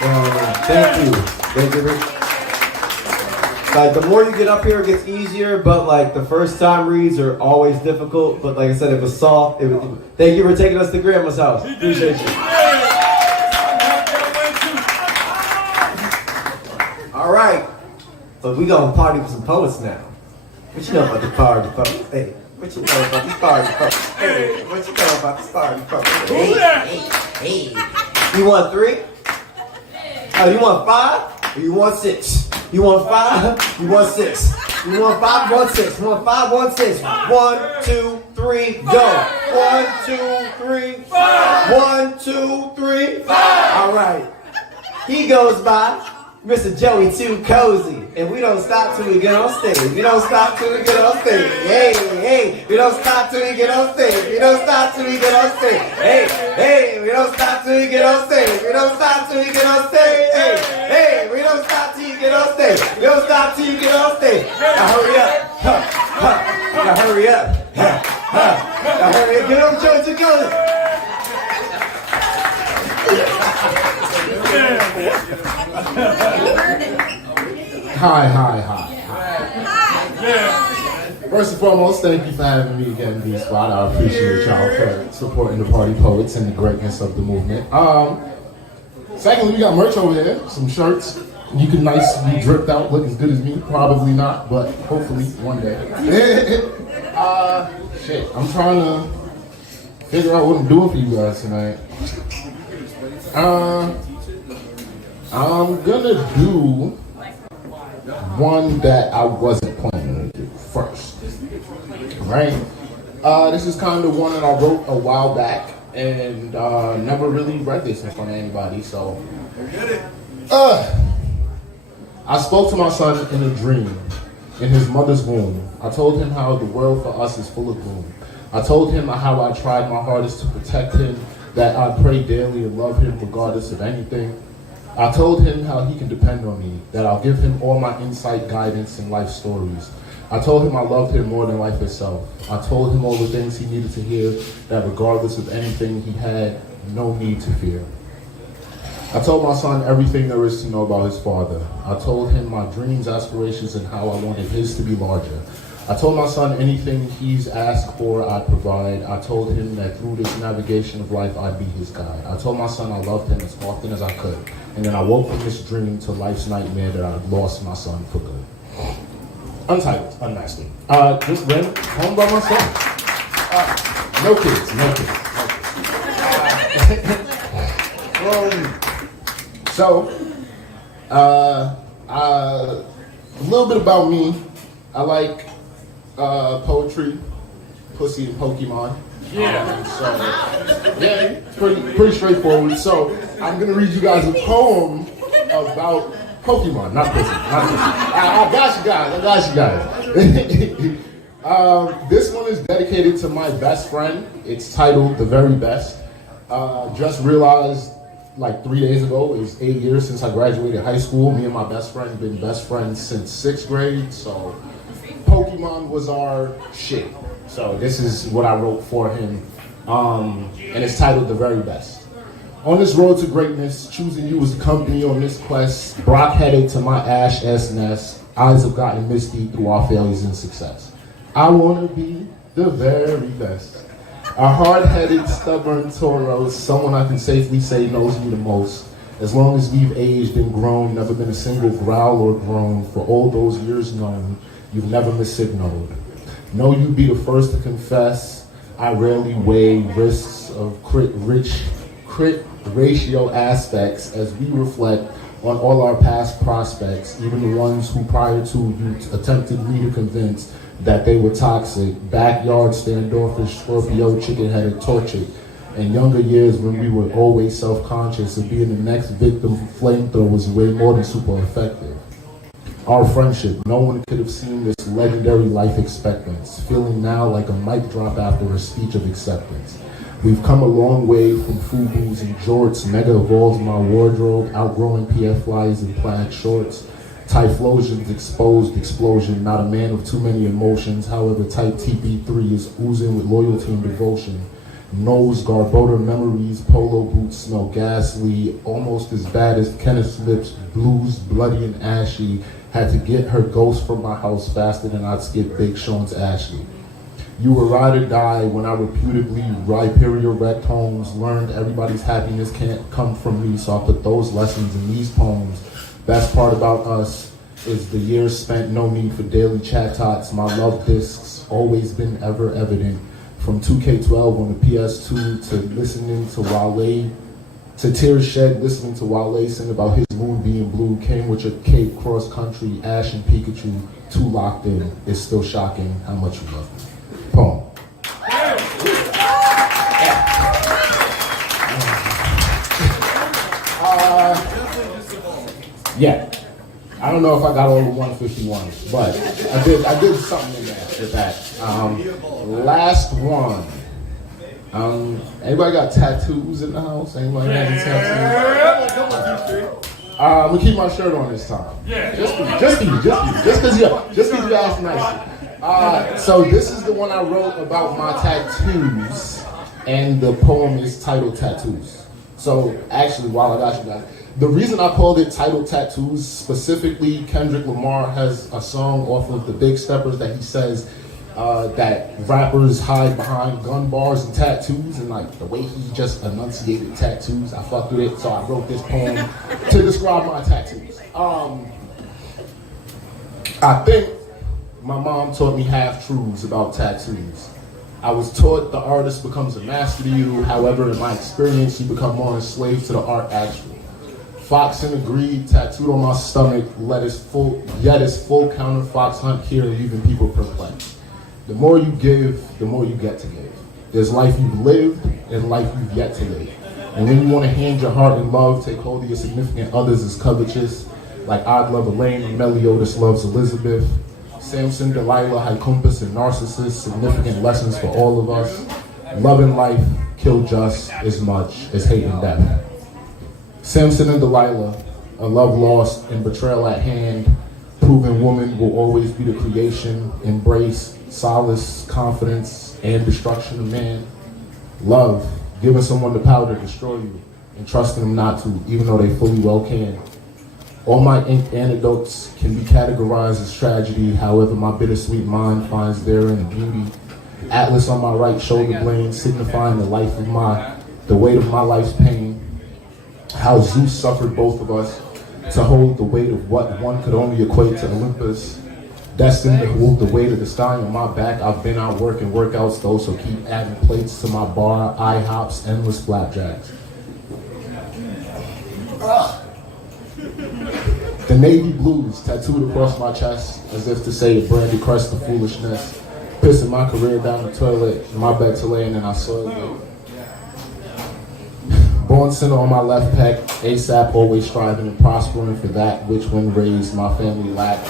Right, baby. thank you. Thank you. Like the more you get up here, it gets easier. But like the first time reads are always difficult. But like I said, it was soft. Thank you for taking us to Grandma's house. Appreciate you. All right, but we gonna party with some poets now. What you know about the party poets? Hey, what you know about the party poets? Hey, what you know about the party poets? Hey. You want 3? Oh, you want 5? Or you want 6? You want 5? You want 6? You want 5? You want 6? You want 5? 1, 6. 1, 2, 3, go. 1, 2, 3, 5. 1, 2, 3, 5. All right. He goes by Mr. Joey Too Cozy, and we don't stop till we get on stage. We don't stop till we get on stage. Hey, hey, we don't stop till we get on stage. We don't stop till we get on stage. Hey, hey, we don't stop till we get on stage. We don't stop till we get on stage. Hey, hey, we don't stop till you get on stage. We don't stop till you get on stage. Now hurry up. Huh, huh. Now hurry up. Huh, huh. Now hurry up. Get on Joey Too Cozy. Hi. First and foremost, thank you for having me again in this spot. I appreciate y'all for supporting the Party Poets and the greatness of the movement. Secondly, we got merch over there, some shirts. You can nicely dripped out, look as good as me. Probably not, but hopefully one day. Shit, I'm trying to figure out what I'm doing for you guys tonight. I'm gonna do one that I wasn't planning to do first, right? This is kind of one that I wrote a while back and never really read this in front of anybody, so. I spoke to my son in a dream, in his mother's womb. I told him how the world for us is full of gloom. I told him how I tried my hardest to protect him, that I pray daily and love him regardless of anything. I told him how he can depend on me, that I'll give him all my insight, guidance, and life stories. I told him I loved him more than life itself. I told him all the things he needed to hear, that regardless of anything, he had no need to fear. I told my son everything there is to know about his father. I told him my dreams, aspirations, and how I wanted his to be larger. I told my son anything he's asked for, I'd provide. I told him that through this navigation of life, I'd be his guide. I told my son I loved him as often as I could. And then I woke from this dream to life's nightmare that I'd lost my son for good. Untitled, unmasked. Just went home by myself. No kids. A little bit about me. I like poetry, pussy, and Pokemon. It's pretty straightforward. So I'm gonna read you guys a poem about Pokemon, not pussy. I got you guys. This one is dedicated to my best friend. It's titled "The Very Best." Just realized like 3 days ago, it was 8 years since I graduated high school. Me and my best friend have been best friends since 6th grade. So Pokemon was our shit. So this is what I wrote for him. And it's titled "The Very Best." On this road to greatness, choosing you as company on this quest, Brock headed to my ash-ass nest. Eyes have gotten misty through our failures and success. I want to be the very best. A hard-headed, stubborn Toro, someone I can safely say knows me the most. As long as we've aged and grown, never been a single growl or groan. For all those years known, you've never missignaled. Know you be the first to confess. I rarely weigh risks of crit ratio aspects as we reflect on all our past prospects, even the ones who prior to you attempted me to convince that they were toxic, backyard standoffish, Scorpio, chicken-headed, tortured, and younger years when we were always self-conscious of being the next victim for flamethrowers way more than super effective. Our friendship, no one could have seen this legendary life expectance, feeling now like a mic drop after a speech of acceptance. We've come a long way from FUBUs and jorts, mega evolves my wardrobe, outgrowing PF flyers and plaid shorts. Typhlosions, exposed explosion, not a man with too many emotions, however type TB3 is oozing with loyalty and devotion. Nose, Garbota memories, polo boots smell ghastly, almost as bad as Kenneth's lips, blues, bloody and ashy, Had to get her ghost from my house faster than I'd skip Big Sean's Ashley. You were ride or die when I reputedly Rhyperior wrecked homes, learned everybody's happiness can't come from me, so I put those lessons in these poems. Best part about us is the years spent, no need for daily chat tots. My love discs always been ever evident. From 2K12 on the PS2 to listening to Wale, to tears shed listening to Wale sing about his moon being blue, came with your cape cross country, Ash and Pikachu, too locked in. It's still shocking how much you love me. Poem. Yeah. I don't know if I got all the 151, but I did something in there with that. Last one. Anybody got tattoos in the house? Anybody got any tattoos? I'm gonna keep my shirt on this time. Just because you asked nicely. So this is the one I wrote about my tattoos, and the poem is titled Tattoos. So actually, while I got you guys, the reason I called it titled Tattoos, specifically Kendrick Lamar has a song off of the Big Steppers that he says that rappers hide behind gun bars and tattoos, and like the way he just enunciated tattoos, I fucked with it, so I wrote this poem to describe my tattoos. I think my mom taught me half-truths about tattoos. I was taught the artist becomes a master to you, however, in my experience, you become more enslaved to the art actually. Fox and agreed, tattooed on my stomach, yet it's full counter fox hunt here, leaving people perplexed. The more you give, the more you get to give. There's life you've lived and life you've yet to live. And when you want to hand your heart in love, take hold of your significant others as covetous, like I'd love Elaine or Meliodas loves Elizabeth. Samson, Delilah, Hycumpus, and Narcissus, significant lessons for all of us. Love and life kill just as much as hate and death. Samson and Delilah, a love lost and betrayal at hand. Proven woman will always be the creation, embrace, solace, confidence, and destruction of man. Love, giving someone the power to destroy you and trusting them not to, even though they fully well can. All my anecdotes can be categorized as tragedy, however my bittersweet mind finds therein beauty. Atlas on my right shoulder blade, signifying the weight of my life's pain. How Zeus suffered both of us to hold the weight of what one could only equate to Olympus. Destined to hold the weight of the sky on my back. I've been out working workouts though, so keep adding plates to my bar, IHOPs, endless flapjacks. The navy blues tattooed across my chest, as if to say a brandy crest of foolishness. Pissing my career down the toilet, my bed to lay in, and I soiled it. Born sinner on my left pec, ASAP, always striving and prospering for that which when raised my family lacked.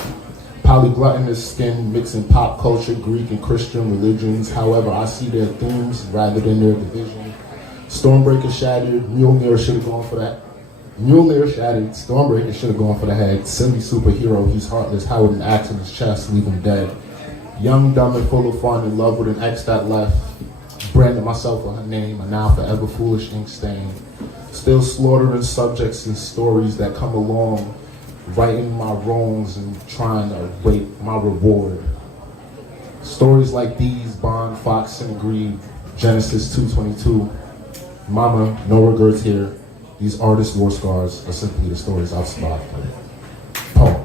Polygluttonous skin, mixing pop culture, Greek and Christian religions. However, I see their themes rather than their division. Stormbreaker shattered, Mjolnir should have gone for that. Mjolnir shattered, Stormbreaker should have gone for the head. Silly superhero, he's heartless, Howard an axe in his chest, leave him dead. Young, dumb, and full of fun, in love with an ex that left. Branded myself with her name, a now forever foolish ink stain. Still slaughtering subjects and stories that come along, righting my wrongs and trying to await my reward. Stories like these bond Fox and Greed, Genesis 2:22. Mama, no regrets here. These artist war scars are simply the stories I've survived. Poem.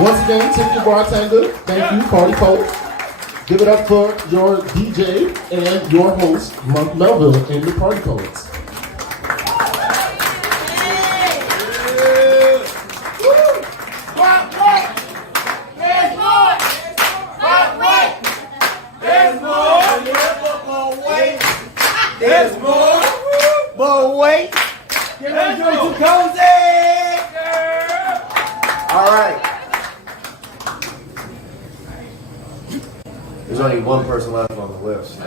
Once again, tip your bartender. Thank you, party poet. Give it up for your DJ and your host, Monk Melville, and the Party Poets. There's more, but wait, get ready to cozy. All right. There's only one person left on the list.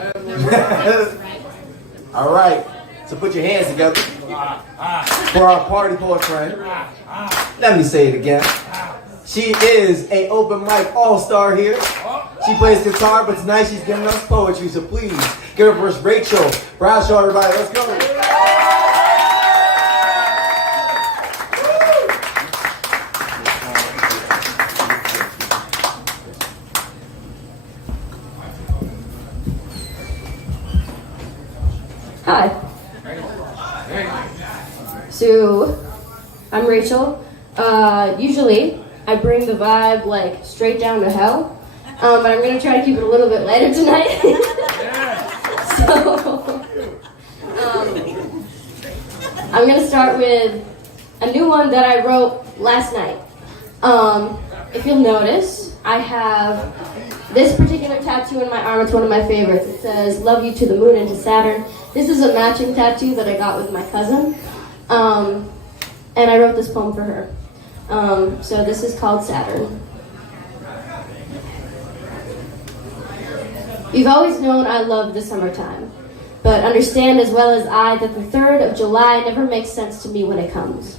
All right. So put your hands together for our party poet friend. Let me say it again. She is a open mic all-star here. She plays guitar, but tonight she's giving us poetry, so please give her first Rachel Bradshaw, everybody. Let's go. Hi. So, I'm Rachel. Usually, I bring the vibe like straight down to hell, but I'm gonna try to keep it a little bit lighter tonight. So, I'm gonna start with a new one that I wrote last night. If you'll notice, I have this particular tattoo in my arm. It's one of my favorites. It says, "Love you to the moon and to Saturn." This is a matching tattoo that I got with my cousin. And I wrote this poem for her. So this is called Saturn. You've always known I love the summertime, but understand as well as I that the 3rd of July never makes sense to me when it comes.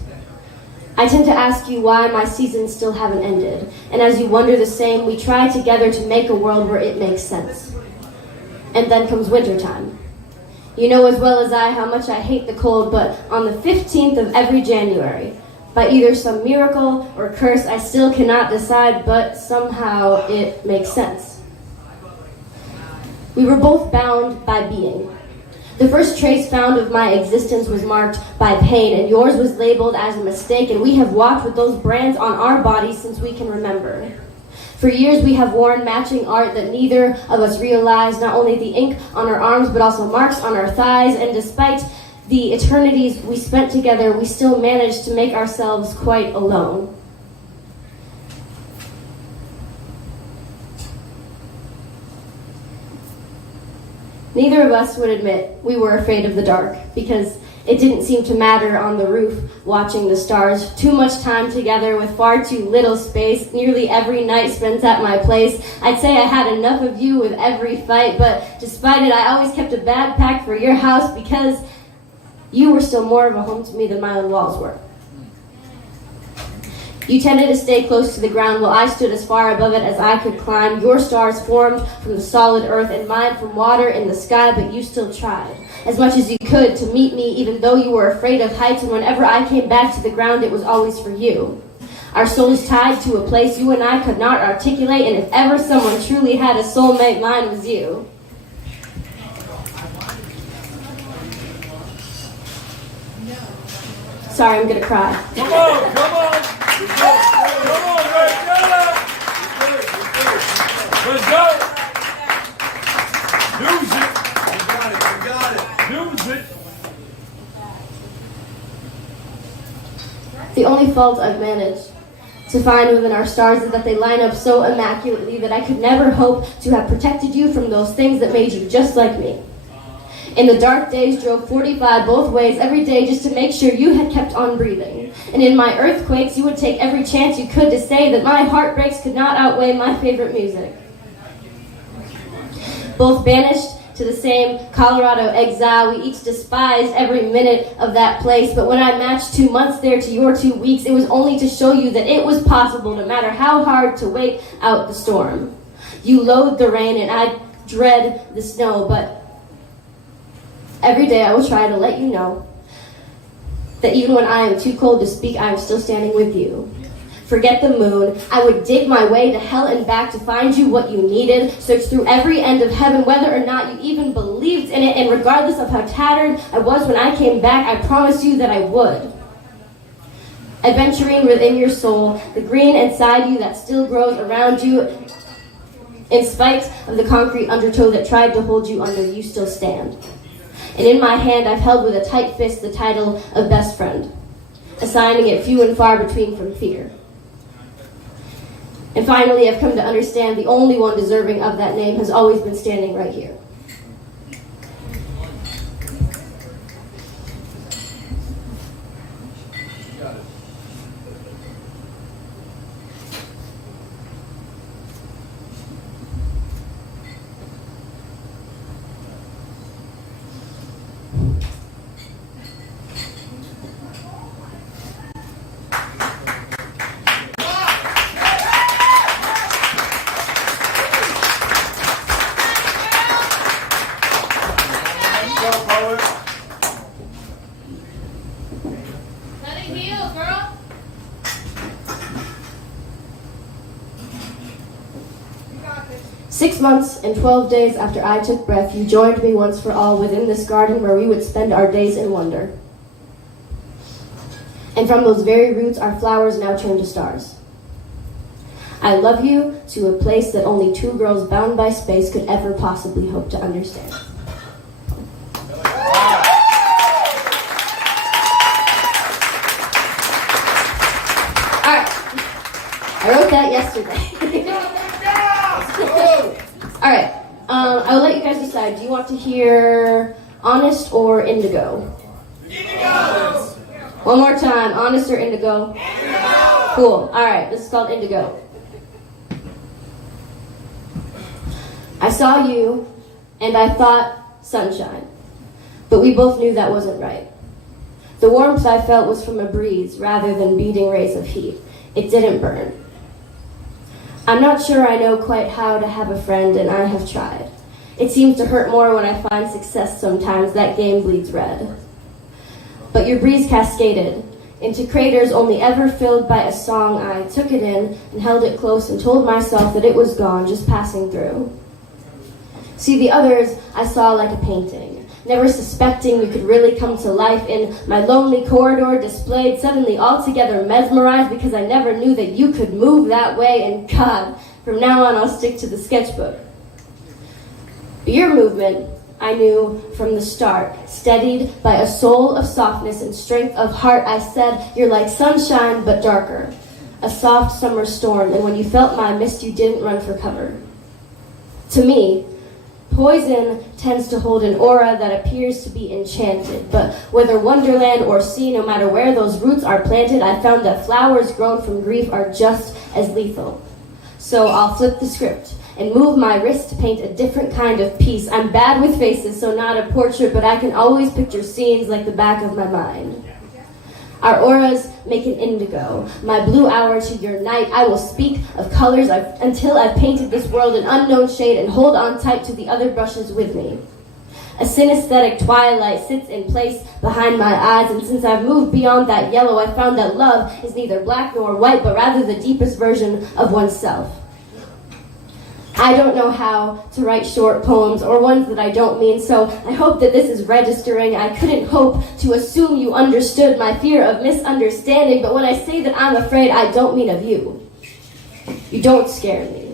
I tend to ask you why my seasons still haven't ended, and as you wonder the same, we try together to make a world where it makes sense. And then comes wintertime. You know as well as I how much I hate the cold, but on the 15th of every January, by either some miracle or curse, I still cannot decide, but somehow it makes sense. We were both bound by being. The first trace found of my existence was marked by pain, and yours was labeled as a mistake, and we have walked with those brands on our bodies since we can remember. For years we have worn matching art that neither of us realized, not only the ink on our arms, but also marks on our thighs, and despite the eternities we spent together, we still managed to make ourselves quite alone. Neither of us would admit we were afraid of the dark, because it didn't seem to matter on the roof, watching the stars. Too much time together with far too little space, nearly every night spent at my place. I'd say I had enough of you with every fight, but despite it, I always kept a backpack for your house, because you were still more of a home to me than my own walls were. You tended to stay close to the ground while I stood as far above it as I could climb. Your stars formed from the solid earth and mine from water in the sky, but you still tried as much as you could to meet me, even though you were afraid of heights, and whenever I came back to the ground, it was always for you. Our souls tied to a place you and I could not articulate, and if ever someone truly had a soulmate, mine was you. Sorry, I'm gonna cry. Come on, come on. Come on, man. Let's go. Lose it. You got it. Lose it. The only fault I've managed to find within our stars is that they line up so immaculately that I could never hope to have protected you from those things that made you just like me. In the dark days, drove 45 both ways every day just to make sure you had kept on breathing. And in my earthquakes, you would take every chance you could to say that my heartbreaks could not outweigh my favorite music. Both banished to the same Colorado exile, we each despised every minute of that place. But when I matched 2 months there to your 2 weeks, it was only to show you that it was possible, no matter how hard, to wait out the storm. You loathe the rain and I dread the snow, but every day I will try to let you know that even when I am too cold to speak, I am still standing with you. Forget the moon. I would dig my way to hell and back to find you what you needed. Search through every end of heaven, whether or not you even believed in it. And regardless of how tattered I was when I came back, I promise you that I would. Adventuring within your soul, the green inside you that still grows around you, in spite of the concrete undertow that tried to hold you under, you still stand. And in my hand, I've held with a tight fist the title of best friend, assigning it few and far between from fear. And finally, I've come to understand the only one deserving of that name has always been standing right here. 6 months and 12 days after I took breath, you joined me once for all within this garden where we would spend our days in wonder. And from those very roots, our flowers now turn to stars. I love you to a place that only two girls bound by space could ever possibly hope to understand. Alright, I wrote that yesterday. Alright, I will let you guys decide. Do you want to hear Honest or Indigo? Indigo! One more time, Honest or Indigo? Indigo! Cool, alright, this is called Indigo. I saw you, and I thought sunshine, but we both knew that wasn't right. The warmth I felt was from a breeze rather than beating rays of heat. It didn't burn. I'm not sure I know quite how to have a friend, and I have tried. It seems to hurt more when I find success sometimes. That game bleeds red. But your breeze cascaded into craters only ever filled by a song. I took it in and held it close and told myself that it was gone, just passing through. See, the others I saw like a painting, never suspecting you could really come to life in my lonely corridor, displayed, suddenly altogether mesmerized because I never knew that you could move that way. And God, from now on I'll stick to the sketchbook. Your movement, I knew from the start, steadied by a soul of softness and strength of heart. I said, you're like sunshine but darker, a soft summer storm, and when you felt my mist you didn't run for cover. To me, poison tends to hold an aura that appears to be enchanted, but whether wonderland or sea, no matter where those roots are planted, I found that flowers grown from grief are just as lethal. So I'll flip the script and move my wrist to paint a different kind of piece. I'm bad with faces, so not a portrait, but I can always picture scenes like the back of my mind. Our auras make an indigo, my blue hour to your night. I will speak of colors until I've painted this world an unknown shade and hold on tight to the other brushes with me. A synesthetic twilight sits in place behind my eyes, and since I've moved beyond that yellow, I found that love is neither black nor white, but rather the deepest version of oneself. I don't know how to write short poems or ones that I don't mean, so I hope that this is registering. I couldn't hope to assume you understood my fear of misunderstanding, but when I say that I'm afraid, I don't mean of you. You don't scare me.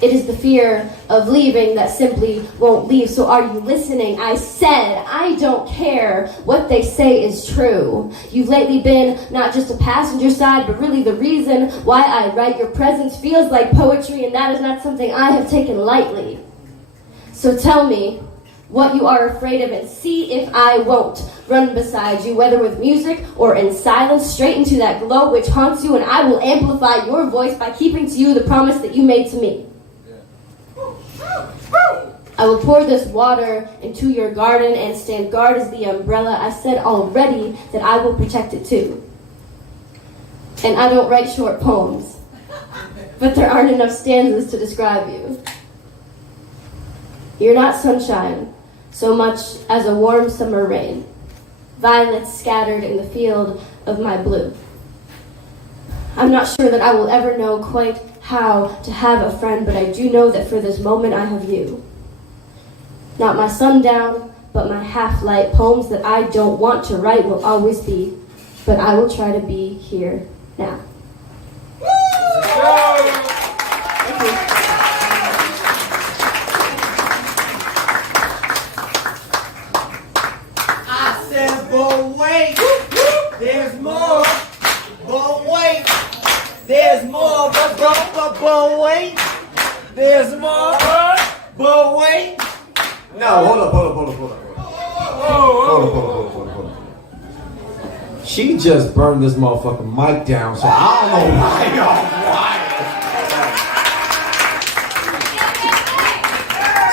It is the fear of leaving that simply won't leave. So are you listening? I said, I don't care what they say is true. You've lately been not just a passenger side, but really the reason why I write. Your presence feels like poetry, and that is not something I have taken lightly. So tell me what you are afraid of and see if I won't run beside you, whether with music or in silence, straight into that glow which haunts you, and I will amplify your voice by keeping to you the promise that you made to me. I will pour this water into your garden and stand guard as the umbrella. I said already that I will protect it too. And I don't write short poems, but there aren't enough stanzas to describe you. You're not sunshine so much as a warm summer rain, violets scattered in the field of my blue. I'm not sure that I will ever know quite how to have a friend, but I do know that for this moment I have you. Not my sundown, but my half-light. Poems that I don't want to write will always be, but I will try to be here now. Thank you. I said, but wait, there's more. But wait, there's more. But wait, there's more. But wait. No, hold up. Hold up. She just burned this motherfucking mic down, so I don't know why y'all quiet.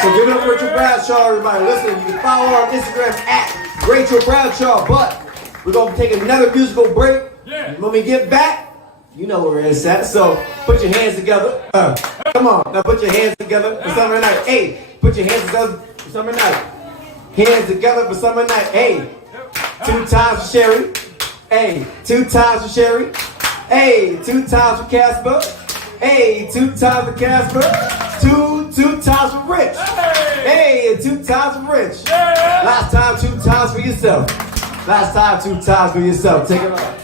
So give it up for Rachel Bradshaw, everybody. Listen, you can follow her on Instagram at Rachel Bradshaw, but we're going to take another musical break. When we get back, you know where it's at, so put your hands together. Come on, now put your hands together for summer night. Hey, put your hands together for summer night. Hands together for summer night. Hey, 2 times for Sherry. Hey, 2 times for Sherry. Hey, 2 times for Casper. Hey, 2 times for Casper. Two times for Rich. Hey, 2 times for Rich. Last time, 2 times for yourself. Last time, 2 times for yourself. Take it off.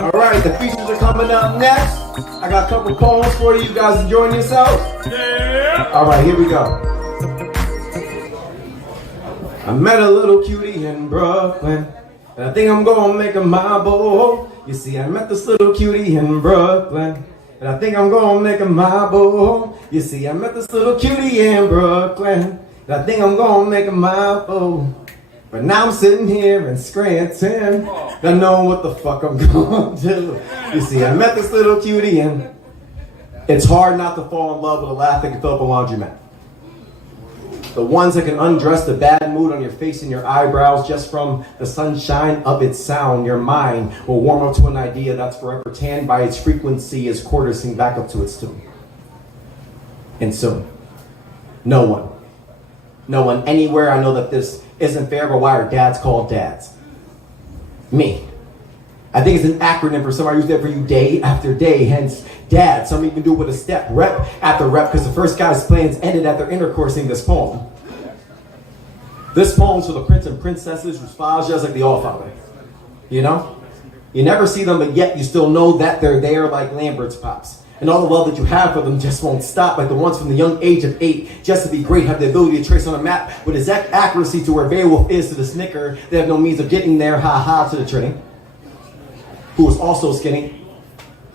All right, the features are coming up next. I got a couple poems for you. You guys enjoying yourselves? Yeah. All right, here we go. I met a little cutie in Brooklyn, and I think I'm gonna make her my beau. You see, I met this little cutie in Brooklyn, and I think I'm gonna make her my beau. You see, I met this little cutie in Brooklyn, and I think I'm gonna make her my beau. But now I'm sitting here in Scranton, don't know what the fuck I'm gonna do. You see, I met this little cutie, and it's hard not to fall in love with a laugh that can fill up a laundromat. The ones that can undress the bad mood on your face and your eyebrows just from the sunshine of its sound. Your mind will warm up to an idea that's forever tanned by its frequency as quarters sing back up to its tune. And soon, no one anywhere, I know that this isn't fair, but why are dads called dads? Me. I think it's an acronym for somebody who's there for you day after day, hence dad. Some even do it with a step, rep after rep, because the first guy's plans ended after intercoursing this poem. This poem's for the prince and princesses whose fathers just like the All-Father. You know? You never see them, but yet you still know that they're there like Lambert's pops. And all the love that you have for them just won't stop, like the ones from the young age of 8, just to be great, have the ability to trace on a map with exact accuracy to where Beowulf is to the Snicker. They have no means of getting there, ha-ha, to the train. Who was also skinny,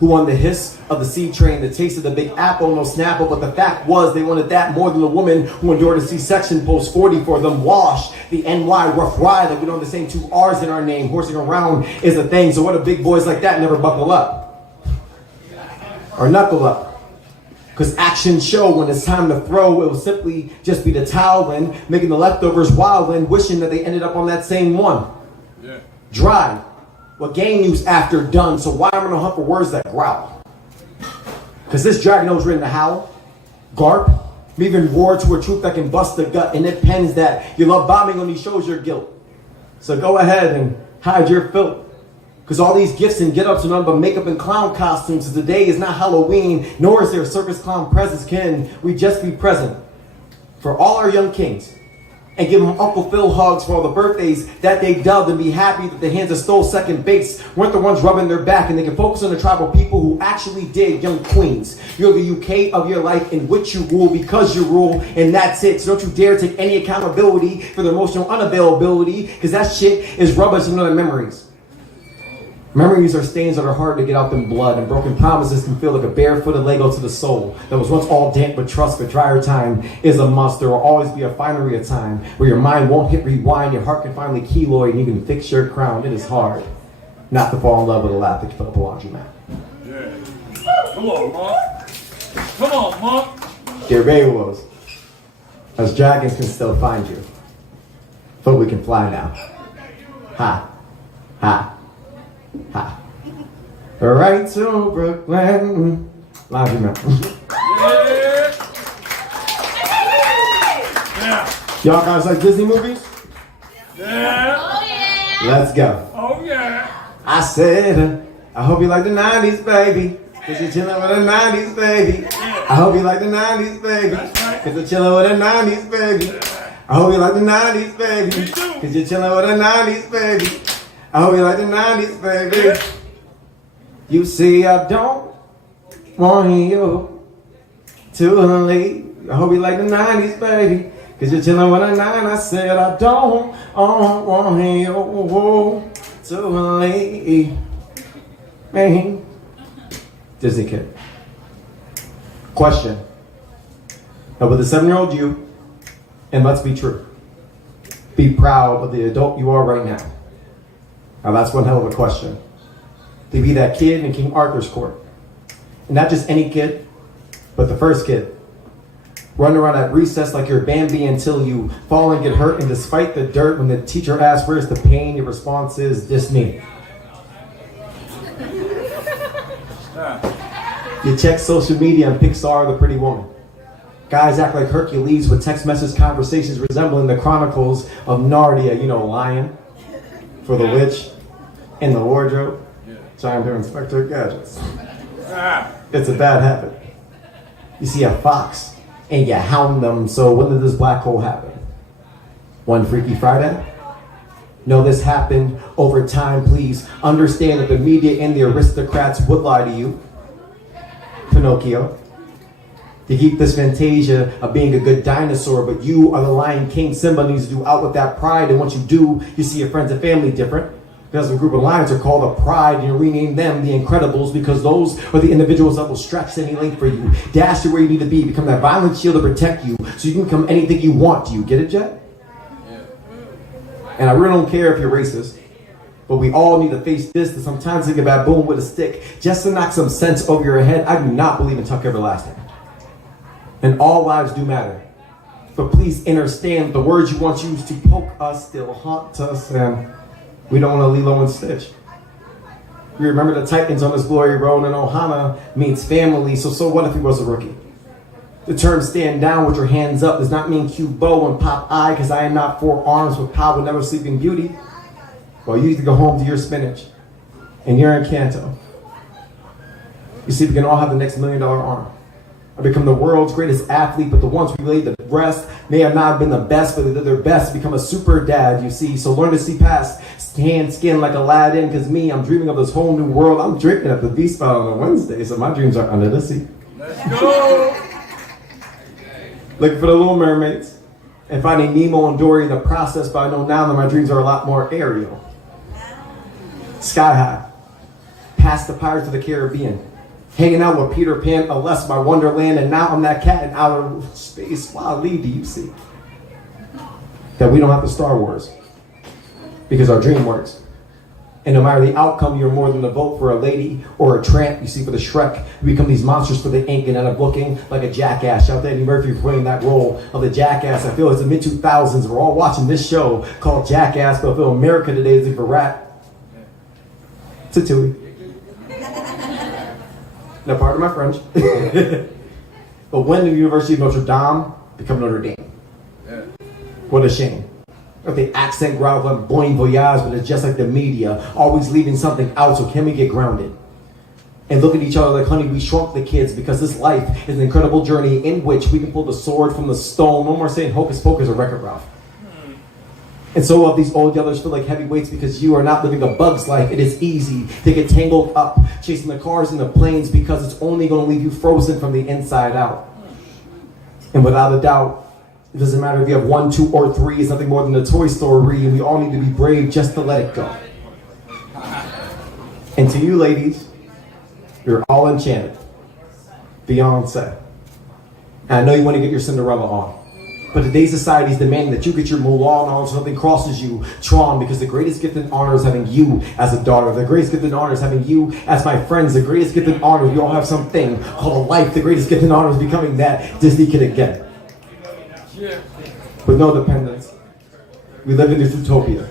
who won the hiss of the sea train, the taste of the big apple, no Snapple, but the fact was they wanted that more than a woman who endured a C-section post 40 for them. Wash, the NY rough ride, like we don't have the same 2 R's in our name. Horsing around is a thing, so what do big boys like that never buckle up? Or knuckle up? Because actions show when it's time to throw, it will simply just be the toweling, making the leftovers wildin', wishing that they ended up on that same one. Yeah. Dry. What game news after done, so why am I gonna hunt for words that growl? Because this dragon knows written to howl, garp, even roar to a truth that can bust the gut, and it pens that you love bombing when he shows your guilt. So go ahead and hide your filth. Because all these gifts and get-ups are none but makeup and clown costumes. Today is not Halloween, nor is there circus clown presence. Can we just be present for all our young kings. And give them Uncle Phil hugs for all the birthdays that they dubbed, and be happy that the hands that stole second base weren't the ones rubbing their back, and they can focus on the tribal people who actually did young queens. You're the UK of your life in which you rule because you rule, and that's it. So don't you dare take any accountability for the emotional unavailability, because that shit is rubbish and other memories. Memories are stains that are hard to get out in blood, and broken promises can feel like a barefooted Lego to the soul that was once all damp with trust, but drier time is a must. There will always be a finery of time where your mind won't hit rewind, your heart can finally keloid, and you can fix your crown. It is hard not to fall in love with a laugh that you put up a laundromat. Yeah. Come on, Mark. Come on, Mark. Get ready, Willows. Us dragons can still find you, but we can fly now. Ha. Ha. Ha. Right to Brooklyn. Laundromat. Yeah. Y'all guys like Disney movies? Yeah. Oh yeah. Let's go. Oh yeah. I said, I hope you like the 90s, baby. Cause you're chillin' with the 90s, baby. I hope you like the 90s, baby. Cause you're chillin' with the 90s, baby. I hope you like the 90s, baby. Cause you're chillin' with the 90s, baby. I hope you like the 90s, baby. You see, I don't want you to leave. I hope you like the 90s, baby. Cause you're chillin' with a 9. I said, I don't want you to leave. Man. Disney kid. Question. Now, with the 7-year-old you, and let's be true, be proud of the adult you are right now. Now that's one hell of a question. To be that kid in King Arthur's court. And not just any kid, but the first kid. Run around at recess like you're Bambi until you fall and get hurt, and despite the dirt, when the teacher asks where's the pain, your response is Disney. You check social media and Pixar the pretty woman. Guys act like Hercules with text message conversations resembling the Chronicles of Narnia. You know, lion for the witch in the wardrobe. Trying to Inspector Gadgets. It's a bad habit. You see a fox and you hound them. So when did this black hole happen? One Freaky Friday? No, this happened over time. Please understand that the media and the aristocrats would lie to you. Pinocchio. To keep this fantasia of being a good dinosaur, but you are the Lion King. Simba needs to do out with that pride, and once you do, you see your friends and family different. Because a group of lions are called a pride, and you rename them the Incredibles because those are the individuals that will stretch any length for you. Dash you where you need to be, become that violent shield to protect you, so you can become anything you want. Do you get it, Jet? Yeah. And I really don't care if you're racist, but we all need to face this, that sometimes take a baboon with a stick just to knock some sense over your head. I do not believe in Tuck Everlasting. And all lives do matter. But please understand the words you once used to poke us still haunt us, and we don't want to Lilo and Stitch. We remember the Titans on this glory road, and Ohana means family, so what if he was a rookie? The term stand down with your hands up does not mean cue bow and pop eye, because I am not 4 arms with power, never sleeping beauty. Well, you need to go home to your spinach and your Encanto. You see, we can all have the next $1 million arm. I become the world's greatest athlete, but the ones we laid the rest may have not been the best, but they did their best to become a super dad, you see. So learn to see past hand skin like Aladdin, because me, I'm dreaming of this whole new world. I'm drinking at the V-Spot on a Wednesday, so my dreams are under the sea. Let's go! Looking for the Little Mermaids and finding Nemo and Dory in the process, but I know now that my dreams are a lot more aerial. Sky high, past the Pirates of the Caribbean. Hanging out with Peter Pan, Alessa by Wonderland, and now I'm that cat in outer space. Wildly, do you see that we don't have to Star Wars because our dream works? And no matter the outcome, you're more than a vote for a lady or a tramp. You see, for the Shrek, we become these monsters for the ink and end up looking like a jackass. Shout out to Eddie Murphy for playing that role of the jackass. I feel it's the mid-2000s. We're all watching this show called Jackass, but I feel America today is like a rat. It's a Tui. Now, pardon my French. But when did the University of Notre Dame become Notre Dame? Yeah. What a shame. If the accent growl like bon voyage, but it's just like the media, always leaving something out, so can we get grounded? and look at each other like, honey, we shrunk the kids, because this life is an incredible journey in which we can pull the sword from the stone. No more saying hocus pocus or Wreck-It Ralph. And so of these old yellers feel like heavyweights because you are not living a bug's life. It is easy to get tangled up chasing the cars and the planes because it's only going to leave you frozen from the inside out. And without a doubt, it doesn't matter if you have 1, 2, or 3. It's nothing more than a Toy Story, and we all need to be brave just to let it go. And to you ladies, you're all enchanted. Beyonce. And I know you want to get your Cinderella on. But today's society is demanding that you get your Mulan on so something crosses you, Tron, because the greatest gift and honor is having you as a daughter. The greatest gift and honor is having you as my friends. The greatest gift and honor, we all have something called a life. The greatest gift and honor is becoming that Disney kid again. With no dependence. We live in this utopia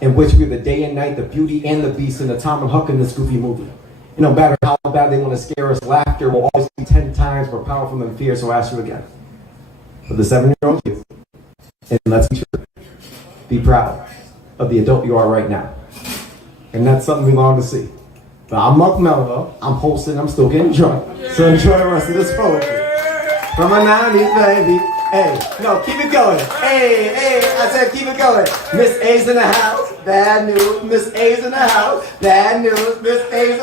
in which we have the day and night, the beauty and the beast, and the Tom and Huck in this goofy movie. And no matter how bad they want to scare us, laughter will always be 10 times more powerful than fear, so I ask you again. For the 7-year-old you, and let's be true. Be proud of the adult you are right now. And that's something we long to see. But I'm Mark Mello, I'm hosting, I'm still getting drunk. So enjoy the rest of this poetry. From my 90s, baby. Hey, no, keep it going. Hey, I said keep it going. Miss A's in the house, bad news. Miss A's in the house, bad news. Miss A's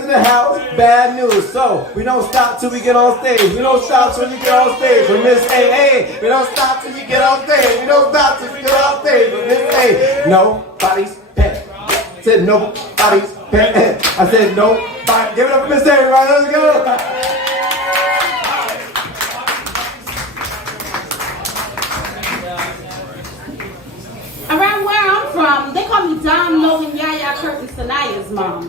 in the house, bad news. So, we don't stop till we get on stage. We don't stop till you get on stage. With Miss A, we don't stop till you get on stage. We don't stop till you get on stage. With Miss A, nobody's pet. I said nobody's pet. I said nobody. Give it up for Miss A, right? Let's go. Around where I'm from, they call me Dom Nolan Yaya Curtin Sanaya's mom.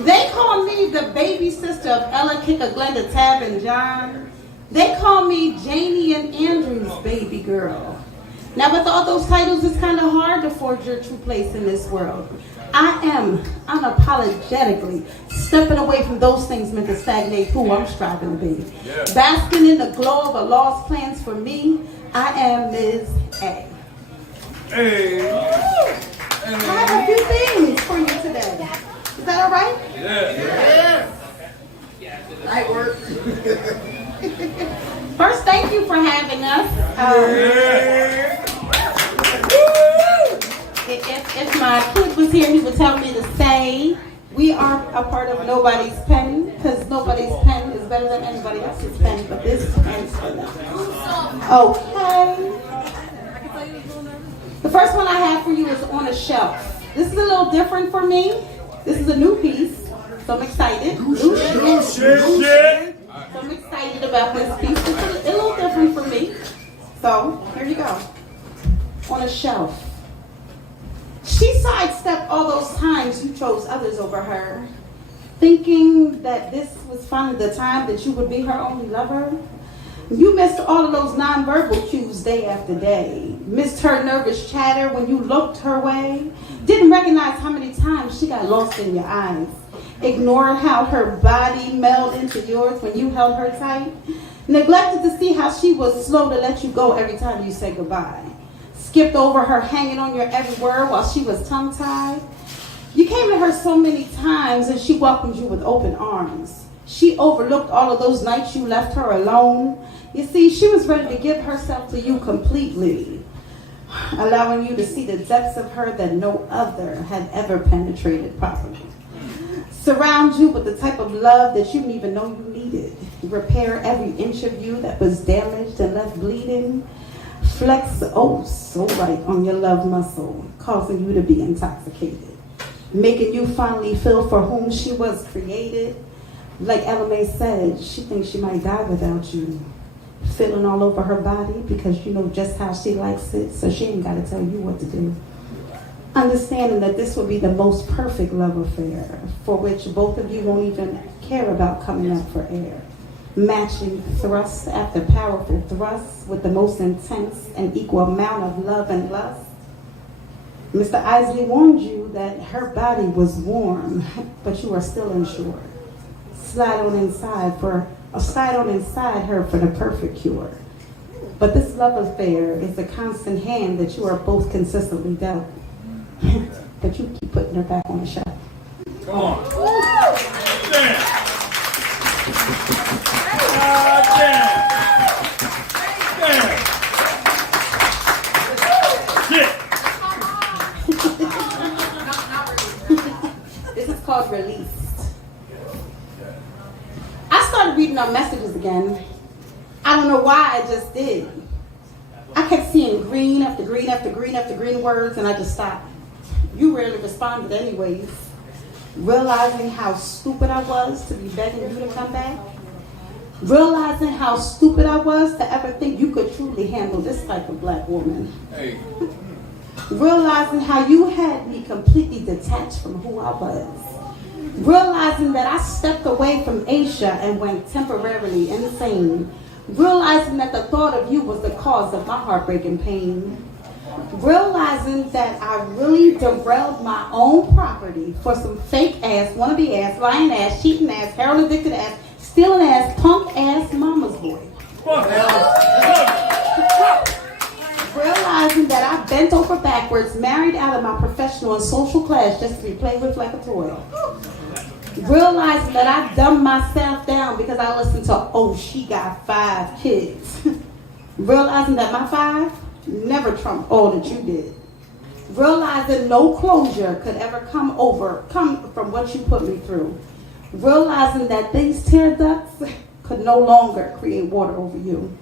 They call me the baby sister of Ella, Kika, Glenda, Tab, and John. They call me Janie and Andrew's baby girl. Now with all those titles, it's kind of hard to forge your true place in this world. I am unapologetically stepping away from those things meant to stagnate who I'm striving to be. Yeah. Basking in the glow of a lost plans for me, I am Ms. A. Hey. I have a few things for you today. Is that all right? Yeah. Night work. First, thank you for having us. If my kid was here, he would tell me to say, we are a part of nobody's pen, because nobody's pen is better than anybody else's pen, but this pen's for them. Okay. The first one I have for you is On a Shelf. This is a little different for me. This is a new piece, so I'm excited. New shit. So I'm excited about this piece. It's a little different for me. So, here you go. On a Shelf. She sidestepped all those times you chose others over her, thinking that this was finally the time that you would be her only lover. You missed all of those nonverbal cues day after day. Missed her nervous chatter when you looked her way. Didn't recognize how many times she got lost in your eyes. Ignored how her body melded into yours when you held her tight. Neglected to see how she was slow to let you go every time you said goodbye. Skipped over her hanging on your every word while she was tongue-tied. You came to her so many times and she welcomed you with open arms. She overlooked all of those nights you left her alone. You see, she was ready to give herself to you completely, allowing you to see the depths of her that no other had ever penetrated properly. Surround you with the type of love that you didn't even know you needed. Repair every inch of you that was damaged and left bleeding. Flex, oh, so right on your love muscle, causing you to be intoxicated. Making you finally feel for whom she was created. Like Ella May said, she thinks she might die without you. Feeling all over her body because you know just how she likes it, so she ain't got to tell you what to do. Understanding that this will be the most perfect love affair, for which both of you won't even care about coming up for air. Matching thrust after powerful thrusts with the most intense and equal amount of love and lust. Mr. Isley warned you that her body was warm, but you are still insured. Slide on inside her for the perfect cure. But this love affair is a constant hand that you are both consistently dealt. But you keep putting her back on the shelf. Come on. Damn. Damn. This is called Released. I started reading our messages again. I don't know why, I just did. I kept seeing green after green after green after green words, and I just stopped. You rarely responded anyways. Realizing how stupid I was to be begging you to come back. Realizing how stupid I was to ever think you could truly handle this type of black woman. Hey. Realizing how you had me completely detached from who I was. Realizing that I stepped away from Asia and went temporarily insane. Realizing that the thought of you was the cause of my heartbreaking pain. Realizing that I really derailed my own property for some fake ass, wannabe ass, lying ass, cheating ass, heroin addicted ass, stealing ass, punk ass mama's boy. Realizing that I bent over backwards, married out of my professional and social class just to be played with like a toy. Realizing that I dumbed myself down because I listened to, oh, she got 5 kids. Realizing that my 5 never trumped all that you did. Realizing no closure could ever come from what you put me through. Realizing that these tear ducts could no longer create water over you.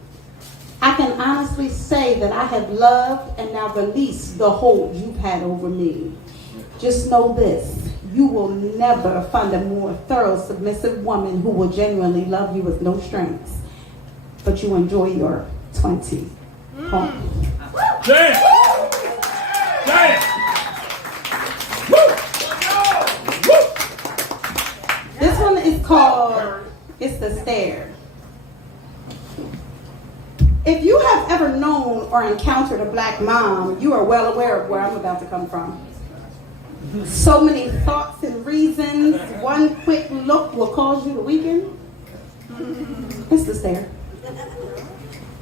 I can honestly say that I have loved and now released the hold you've had over me. Just know this, you will never find a more thorough, submissive woman who will genuinely love you with no strings. But you enjoy your 20. Home. Damn! Damn! This one is called, it's the stare. If you have ever known or encountered a black mom, you are well aware of where I'm about to come from. So many thoughts and reasons, one quick look will cause you to weaken. It's the stare.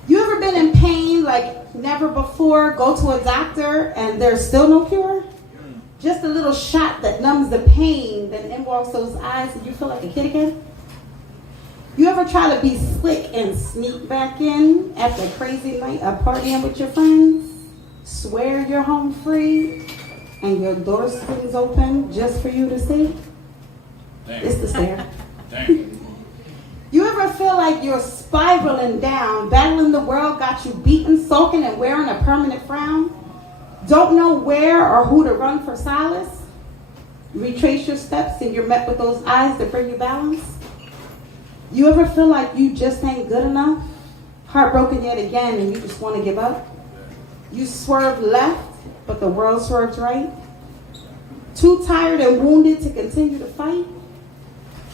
You ever been in pain like never before, go to a doctor and there's still no cure? Just a little shot that numbs the pain, then in walks those eyes and you feel like a kid again? You ever try to be slick and sneak back in after a crazy night of partying with your friends? Swear you're home free and your door swings open just for you to see? It's the stare. You ever feel like you're spiraling down, battling the world, got you beaten, sulking, and wearing a permanent frown? Don't know where or who to run for solace? Retrace your steps and you're met with those eyes that bring you balance? You ever feel like you just ain't good enough? Heartbroken yet again and you just want to give up? You swerve left, but the world swerves right? Too tired and wounded to continue to fight?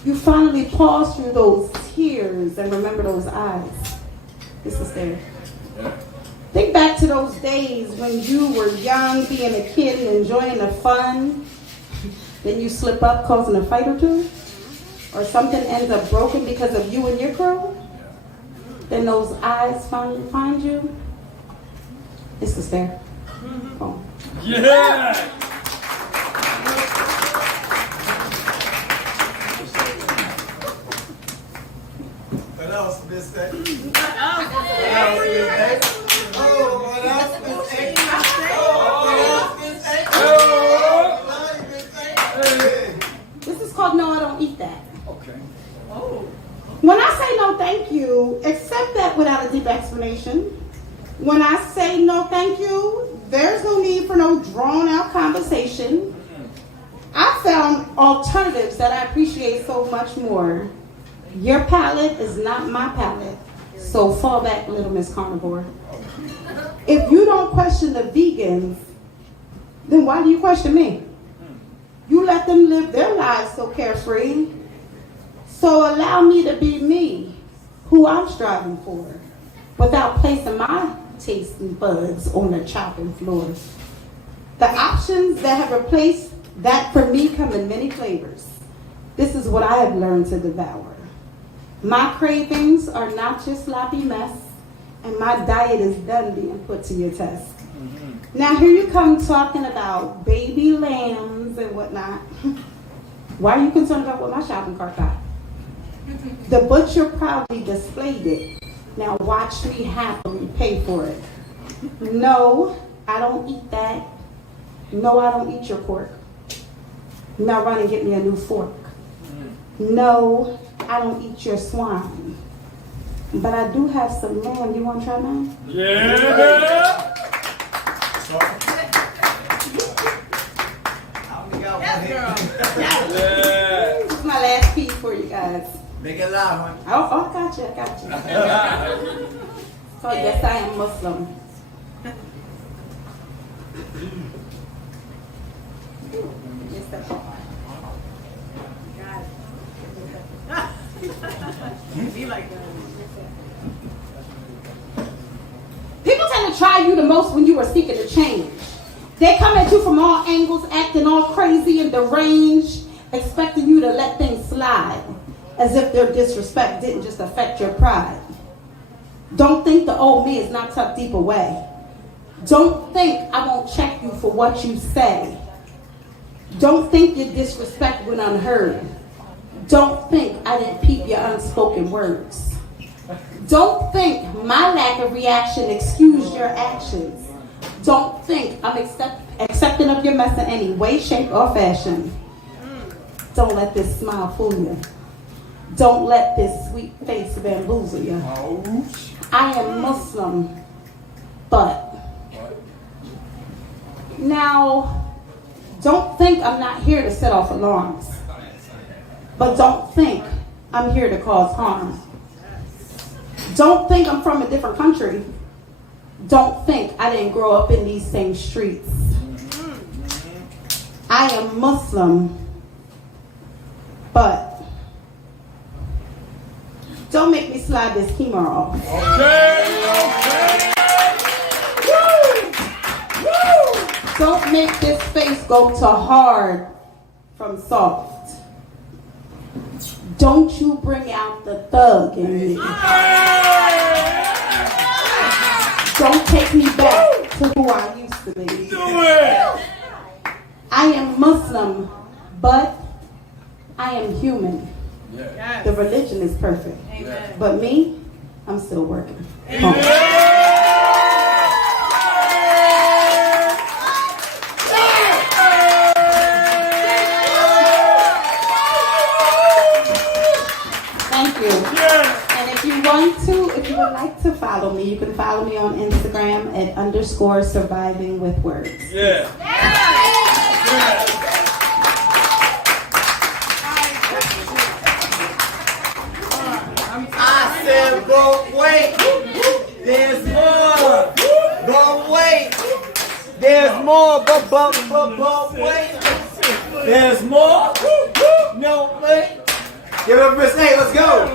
You finally pause through those tears and remember those eyes. It's the stare. Think back to those days when you were young, being a kid and enjoying the fun. Then you slip up causing a fight or two. Or something ends up broken because of you and your crew. Then those eyes finally find you. It's the stare. Oh. Yeah! What else, Miss Day? What else, Miss Day? Oh, what else, Miss Day? This is called No, I Don't Eat That. Okay. When I say no thank you, accept that without a deep explanation. When I say no thank you, there's no need for no drawn out conversation. I found alternatives that I appreciate so much more. Your palate is not my palate, so fall back, Little Miss Carnivore. If you don't question the vegans, then why do you question me? You let them live their lives so carefree. So allow me to be me, who I'm striving for, without placing my taste and buds on the chopping floor. The options that have replaced that for me come in many flavors. This is what I have learned to devour. My cravings are not just sloppy mess, and my diet is done being put to your test. Now here you come talking about baby lambs and whatnot. Why are you concerned about what my shopping cart got? The butcher proudly displayed it. Now watch me happily pay for it. No, I don't eat that. No, I don't eat your pork. Now run and get me a new fork. No, I don't eat your swine. But I do have some lamb. You want to try mine? Yeah. This is my last piece for you guys. Make it loud, honey. Oh, I got you. So yes, I am Muslim. Yes, that's all. People tend to try you the most when you are seeking a change. They come at you from all angles, acting all crazy and deranged, expecting you to let things slide, as if their disrespect didn't just affect your pride. Don't think the old me is not tucked deep away. Don't think I won't check you for what you say. Don't think your disrespect went unheard. Don't think I didn't peep your unspoken words. Don't think my lack of reaction excused your actions. Don't think I'm accepting of your mess in any way, shape, or fashion. Don't let this smile fool you. Don't let this sweet face bamboozle you. I am Muslim, but now, don't think I'm not here to set off alarms. But don't think I'm here to cause harm. Don't think I'm from a different country. Don't think I didn't grow up in these same streets. I am Muslim, but don't make me slide this chemo off. Don't make this face go to hard from soft. Don't you bring out the thug in me. Don't take me back to who I used to be. I am Muslim, but I am human. The religion is perfect. But me, I'm still working. If you would like to follow me, you can follow me on Instagram at _survivingwithwords. Yeah. I said, but wait, there's more. But wait, there's more. But wait, there's more. No, wait. Give it up, Miss A. Let's go.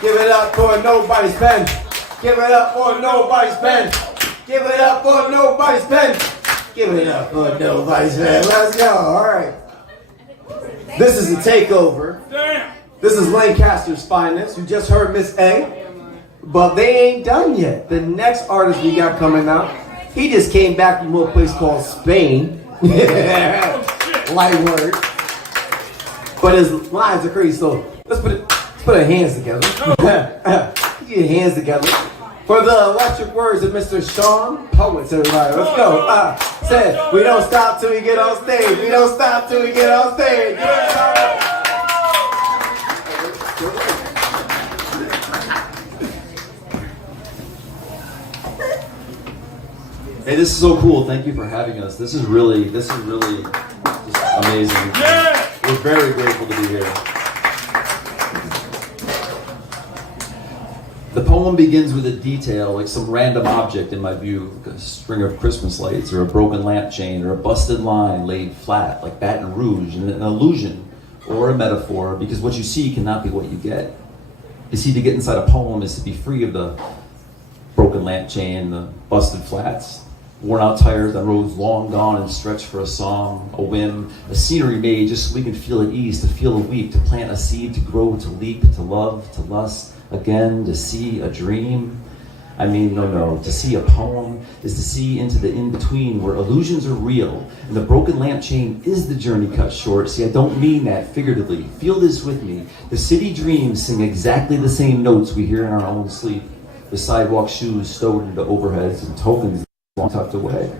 Give it up for nobody's pen. Give it up for nobody's pen. Give it up for nobody's pen. Give it up for nobody's pen. Let's go. All right. This is the takeover. This is Lancaster's finest. You just heard Miss A. But they ain't done yet. The next artist we got coming out, he just came back from a little place called Spain. Light word. But his lines are crazy. So let's put our hands together. Get your hands together. For the electric words of Mr. Sean Poets, everybody. Let's go. Said, we don't stop till we get on stage. We don't stop till we get on stage. Hey, this is so cool. Thank you for having us. This is really just amazing. Yeah. We're very grateful to be here. The poem begins with a detail, like some random object in my view, like a string of Christmas lights, or a broken lamp chain, or a busted line laid flat, like Baton Rouge, and an illusion, or a metaphor, because what you see cannot be what you get. You see, to get inside a poem is to be free of the broken lamp chain, the busted flats, worn out tires on roads long gone and stretched for a song, a whim, a scenery made just so we can feel at ease, to feel a week, to plant a seed, to grow, to leap, to love, to lust, again, to see a dream. I mean, no. To see a poem is to see into the in-between where illusions are real and the broken lamp chain is the journey cut short. See, I don't mean that figuratively. Feel this with me. The city dreams sing exactly the same notes we hear in our own sleep. The sidewalk shoes stowed into overheads and tokens long tucked away.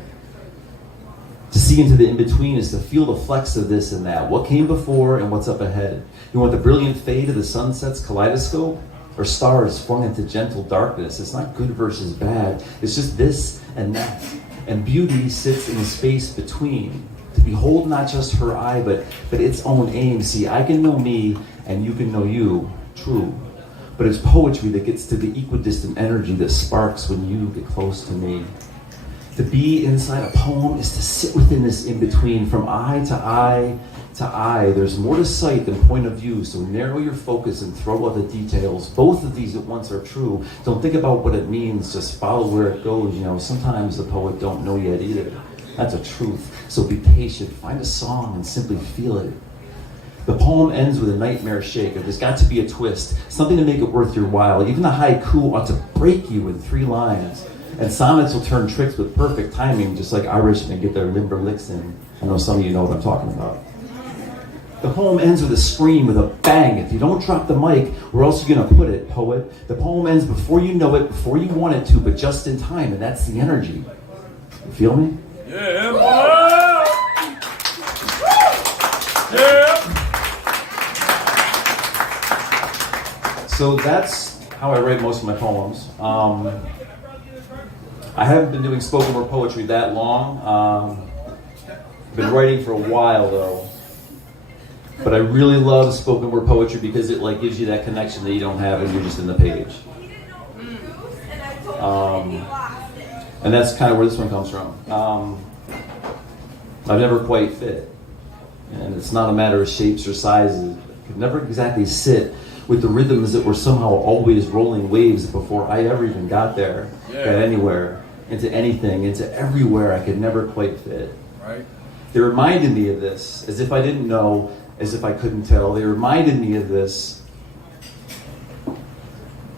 To see into the in-between is to feel the flex of this and that. What came before and what's up ahead. You want the brilliant fade of the sunset's kaleidoscope? Or stars flung into gentle darkness. It's not good versus bad. It's just this and that. And beauty sits in the space between. To behold not just her eye, but its own aim. See, I can know me and you can know you. True. But it's poetry that gets to the equidistant energy that sparks when you get close to me. To be inside a poem is to sit within this in-between, from eye to eye to eye. There's more to sight than point of view, so narrow your focus and throw out the details. Both of these at once are true. Don't think about what it means, just follow where it goes. You know, sometimes the poet don't know yet either. That's a truth. So be patient, find a song and simply feel it. The poem ends with a nightmare shake. There's got to be a twist, something to make it worth your while. Even a haiku ought to break you in 3 lines. And sonnets will turn tricks with perfect timing, just like Irishmen get their limber licks in. I know some of you know what I'm talking about. The poem ends with a scream, with a bang. If you don't drop the mic, where else are you going to put it, poet? The poem ends before you know it, before you want it to, but just in time, and that's the energy. You feel me? Yeah, boy! Yeah! So that's how I write most of my poems. I haven't been doing spoken word poetry that long. I've been writing for a while though. But I really love spoken word poetry because it like gives you that connection that you don't have when you're just in the page. And that's kind of where this one comes from. I've never quite fit. And it's not a matter of shapes or sizes. I could never exactly sit with the rhythms that were somehow always rolling waves before I ever even got there, got anywhere, into anything, into everywhere. I could never quite fit. Right. They reminded me of this, as if I didn't know, as if I couldn't tell. They reminded me of this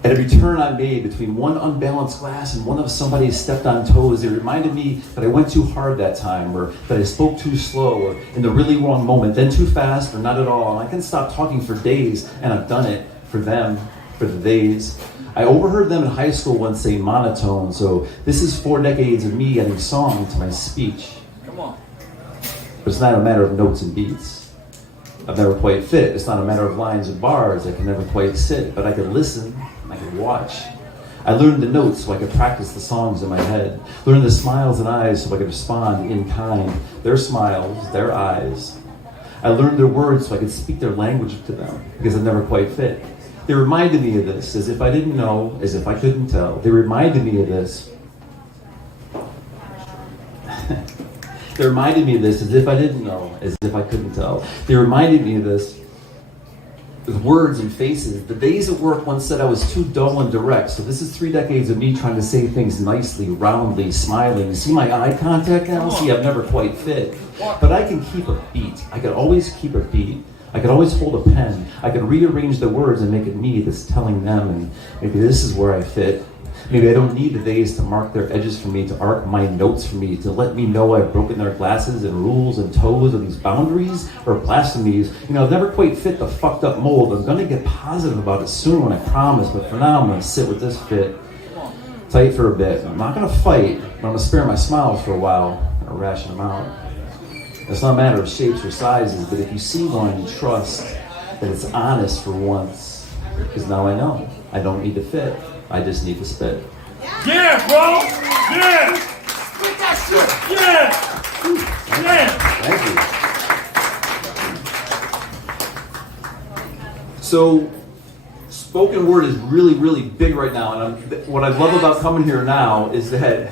at every turn I made between one unbalanced glass and one of somebody's stepped on toes. They reminded me that I went too hard that time, or that I spoke too slow, or in the really wrong moment, then too fast, or not at all. And I can stop talking for days, and I've done it for them, for the days. I overheard them in high school once say monotone, so this is 4 decades of me adding song to my speech. Come on. But it's not a matter of notes and beats. I've never quite fit. It's not a matter of lines and bars. I can never quite sit, but I could listen, and I could watch. I learned the notes so I could practice the songs in my head. Learned the smiles and eyes so I could respond in kind. Their smiles, their eyes. I learned their words so I could speak their language to them, because I never quite fit. They reminded me of this, as if I didn't know, as if I couldn't tell. They reminded me of this. They reminded me of this, as if I didn't know, as if I couldn't tell. They reminded me of this with words and faces. The days at work once said I was too dull and direct, so this is 3 decades of me trying to say things nicely, roundly, smiling. See my eye contact now? See, I've never quite fit. But I can keep a beat. I could always keep a beat. I could always hold a pen. I could rearrange the words and make it me that's telling them, and maybe this is where I fit. Maybe I don't need the days to mark their edges for me, to arc my notes for me, to let me know I've broken their glasses and rules and toes of these boundaries or blasphemies. You know, I've never quite fit the fucked up mold. I'm gonna get positive about it soon, I promise, but for now I'm gonna sit with this fit. Tight for a bit. I'm not gonna fight, but I'm gonna spare my smiles for a while. I'm gonna ration them out. It's not a matter of shapes or sizes, but if you see one, you trust that it's honest for once. Because now I know. I don't need to fit. I just need to spit. Yeah, bro! Yeah! Spit that shit! Yeah! Yeah! Thank you. So, spoken word is really, really big right now. And what I love about coming here now is that,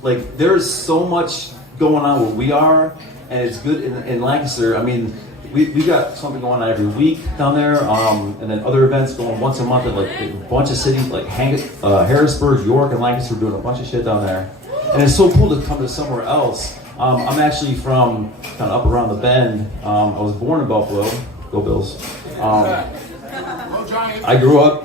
like, there's so much going on where we are. And it's good in Lancaster. I mean, we got something going on every week down there, and then other events going once a month at like a bunch of cities, like Harrisburg, York, and Lancaster, doing a bunch of shit down there. And it's so cool to come to somewhere else. I'm actually from kind of up around the bend. I was born in Buffalo. Go Bills. I grew up.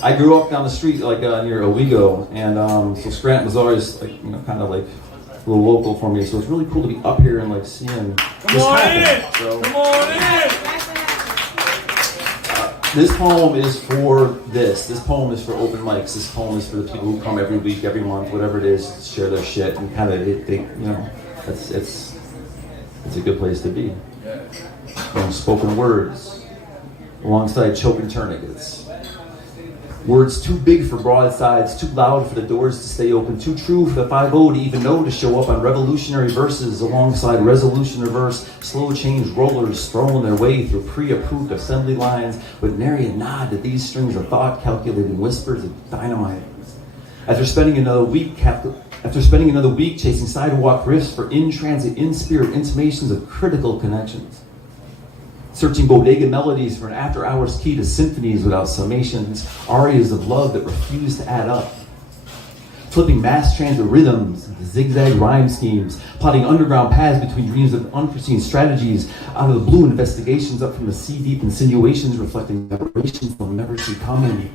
I grew up down the street, like near Owego, and so Scranton was always like, kind of like a little local for me. So it's really cool to be up here and like seeing this happen. So, Come on in! this poem is for this. This poem is for open mics. This poem is for the people who come every week, every month, whatever it is, to share their shit and kind of, it's a good place to be. Spoken words alongside choking tourniquets. Words too big for broadsides, too loud for the doors to stay open, too true for the 5-0 to even know to show up on revolutionary verses alongside resolution reverse, slow change rollers throwing their way through pre-approved assembly lines with nary a nod to these strings of thought calculating whispers of dynamite. After spending another week chasing sidewalk riffs for in-transit, in-spirit intimations of critical connections. Searching bodega melodies for an after-hours key to symphonies without summations, arias of love that refuse to add up. Flipping mass transit rhythms into zigzag rhyme schemes, plotting underground paths between dreams of unforeseen strategies, out of the blue investigations up from the sea-deep insinuations reflecting aberrations they'll never see coming.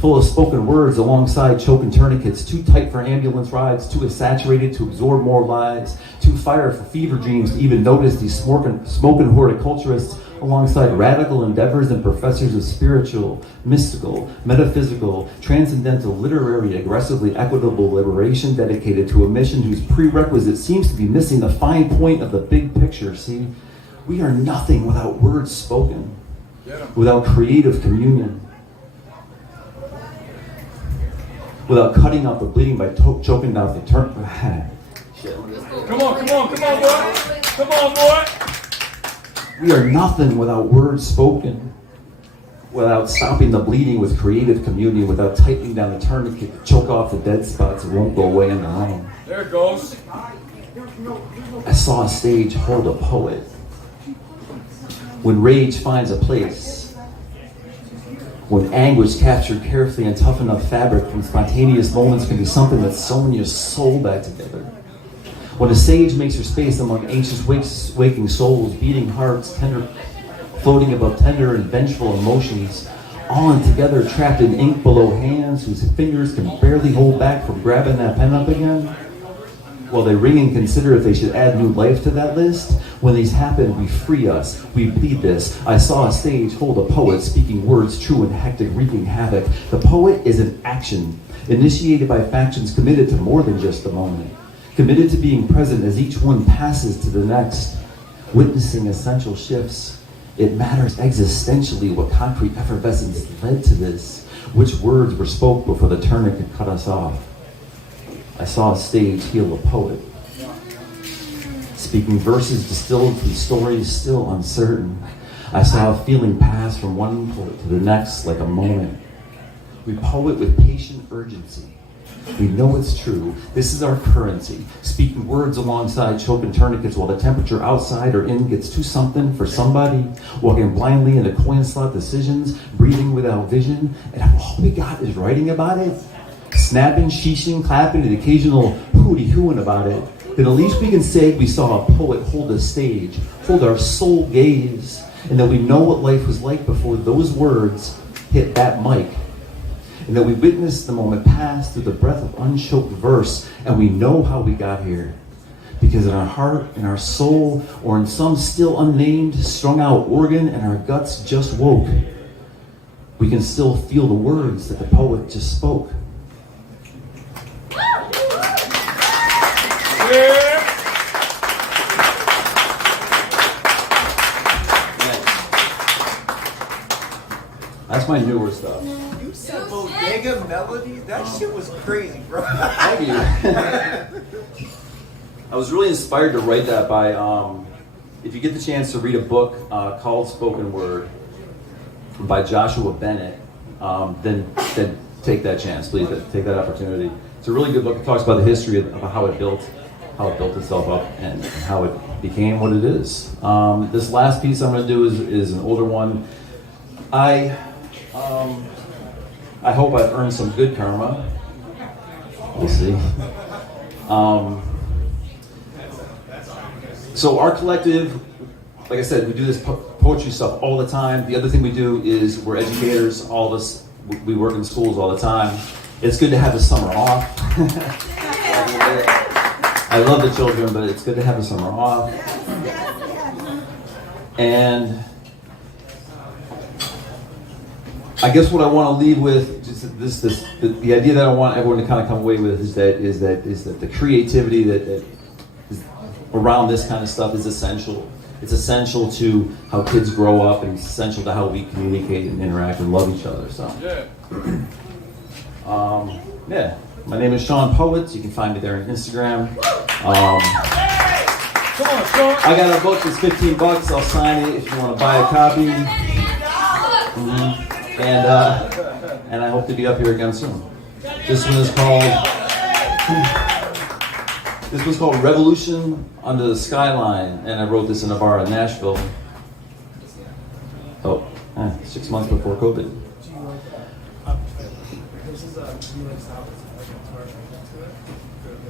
Full of spoken words alongside choking tourniquets, too tight for ambulance rides, too saturated to absorb more lies, too fire for fever dreams to even notice these smoking horticulturists alongside radical endeavors and professors of spiritual, mystical, metaphysical, transcendental, literary, aggressively equitable liberation dedicated to a mission whose prerequisite seems to be missing the fine point of the big picture. See, we are nothing without words spoken, without creative communion, without cutting out the bleeding by choking out the turn. Come on, boy. Come on, boy. We are nothing without words spoken, without stopping the bleeding with creative communion, without tightening down the tourniquet to choke off the dead spots that won't go away on their own. There it goes. I saw a stage hold a poet. When rage finds a place, when anguish captured carefully and tough enough fabric from spontaneous moments can be something that's sewing your soul back together. When a sage makes her space among anxious waking souls, beating hearts, floating above tender and vengeful emotions, all in together trapped in ink below hands whose fingers can barely hold back from grabbing that pen up again, while they ring and consider if they should add new life to that list. When these happen, we free us, we bleed this. I saw a stage hold a poet speaking words true and hectic, wreaking havoc. The poet is an action, initiated by factions committed to more than just the moment. Committed to being present as each one passes to the next, witnessing essential shifts. It matters existentially what concrete effervescence led to this, which words were spoke before the tourniquet cut us off. I saw a stage heal a poet, speaking verses distilled from stories still uncertain. I saw a feeling pass from one poet to the next like a moment. We poet with patient urgency. We know it's true. This is our currency. Speaking words alongside choking tourniquets while the temperature outside or in gets too something for somebody. Walking blindly into coin slot decisions. Breathing without vision. And if all we got is writing about it, snapping, sheeshing, clapping, and occasional hooty-hooing about it, then at least we can say we saw a poet hold a stage, hold our soul gaze, and that we know what life was like before those words hit that mic. And that we witnessed the moment pass through the breath of unchoked verse, and we know how we got here. Because in our heart, in our soul, or in some still unnamed, strung out organ, and our guts just woke, we can still feel the words that the poet just spoke. That's my newer stuff. You said bodega melodies? That shit was crazy, bro. Thank you. I was really inspired to write that by, if you get the chance to read a book called Spoken Word by Joshua Bennett, then take that chance, please. Take that opportunity. It's a really good book. It talks about the history of how it built itself up and how it became what it is. This last piece I'm going to do is an older one. I hope I've earned some good karma. We'll see. So our collective, like I said, we do this poetry stuff all the time. The other thing we do is we're educators. All of us we work in schools all the time. It's good to have the summer off. I love the children, but it's good to have the summer off. And I guess what I want to leave with, just the idea that I want everyone to kind of come away with is that the creativity that is around this kind of stuff is essential. It's essential to how kids grow up, and it's essential to how we communicate and interact and love each other. So, yeah. My name is Sean Poets. You can find me there on Instagram. I got a book. It's $15. I'll sign it if you want to buy a copy. And I hope to be up here again soon. This one is called Revolution Under the Skyline, and I wrote this in a bar in Nashville. 6 months before COVID.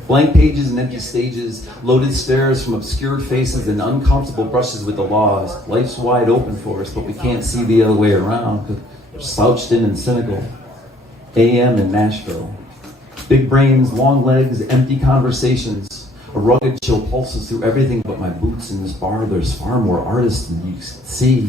Blank pages and empty stages, loaded stares from obscured faces and uncomfortable brushes with the laws. Life's wide open for us, but we can't see the other way around because we're slouched in and cynical. AM in Nashville. Big brains, long legs, empty conversations. A rugged chill pulses through everything but my boots. In this bar, there's far more artists than you can see.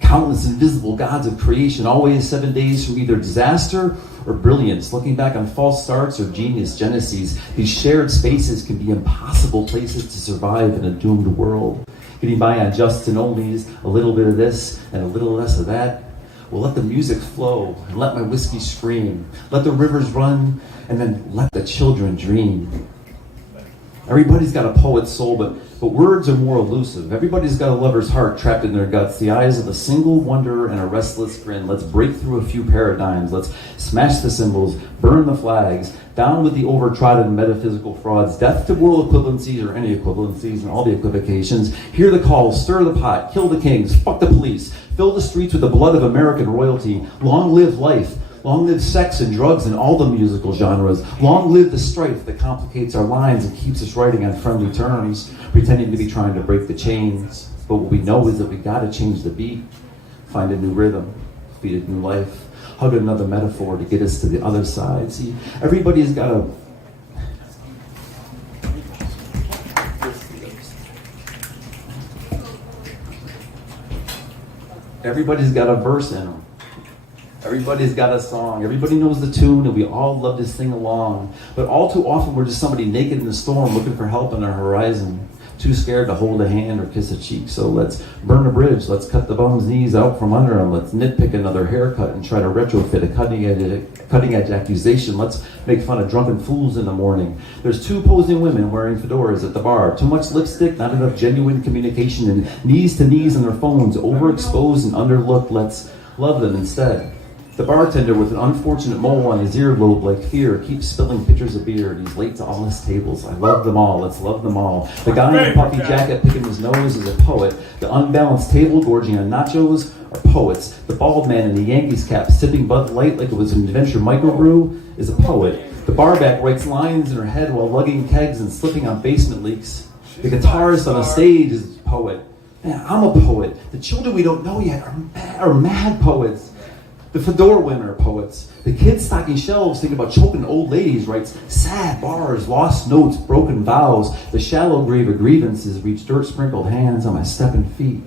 Countless invisible gods of creation, always 7 days from either disaster or brilliance. Looking back on false starts or genius genesis, these shared spaces can be impossible places to survive in a doomed world. Getting by on just and onlys, a little bit of this and a little less of that. Well, let the music flow and let my whiskey scream. Let the rivers run and then let the children dream. Everybody's got a poet's soul, but words are more elusive. Everybody's got a lover's heart trapped in their guts, the eyes of a single wonder and a restless grin. Let's break through a few paradigms. Let's smash the symbols, burn the flags, down with the overtrodden metaphysical frauds, death to world equivalencies or any equivalencies and all the equivocations. Hear the calls, stir the pot, kill the kings, fuck the police, fill the streets with the blood of American royalty. Long live life. Long live sex and drugs and all the musical genres. Long live the strife that complicates our lines and keeps us writing on friendly terms, pretending to be trying to break the chains. But what we know is that we gotta change the beat, find a new rhythm, feed a new life, hug another metaphor to get us to the other side. See, everybody's got a... Everybody's got a verse in them. Everybody's got a song. Everybody knows the tune, and we all love to sing along. But all too often, we're just somebody naked in the storm looking for help on our horizon, too scared to hold a hand or kiss a cheek. So let's burn a bridge. Let's cut the bum's knees out from under them. Let's nitpick another haircut and try to retrofit a cutting-edge accusation. Let's make fun of drunken fools in the morning. There's two posing women wearing fedoras at the bar. Too much lipstick, not enough genuine communication, and knees to knees on their phones, overexposed and underlooked. Let's love them instead. The bartender with an unfortunate mole on his earlobe like fear keeps spilling pitchers of beer, and he's late to all his tables. I love them all. Let's love them all. The guy in the puffy jacket picking his nose is a poet. The unbalanced table gorging on nachos are poets. The bald man in the Yankees cap sipping Bud Light like it was an adventure microbrew is a poet. The barback writes lines in her head while lugging kegs and slipping on basement leaks. The guitarist on a stage is a poet. Man, I'm a poet. The children we don't know yet are mad poets. The fedora women are poets. The kids stocking shelves thinking about choking old ladies writes sad bars, lost notes, broken vows. The shallow grave of grievances reach dirt-sprinkled hands on my stepping feet.